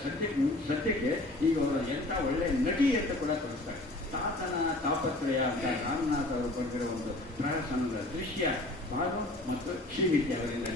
ಸದ್ಯಕ್ಕೆ ಈಗ ಅವರು ಎಂಥ ಒಳ್ಳೆ ನಟಿ ಅಂತ ಕೂಡ ತೋರಿಸ್ತಾರೆ. ತಾತನ ತಾಪತ್ರಯ ಅಂತ ರಾಮನಾಥ್ ಅವರು ಬರೆದಿರೋ ಒಂದು ಪ್ರಹಸನದ ದೃಶ್ಯ ಭಾನು ಮತ್ತು ಶ್ರೀವಿದ್ಯಾ ಅವರಿಂದ.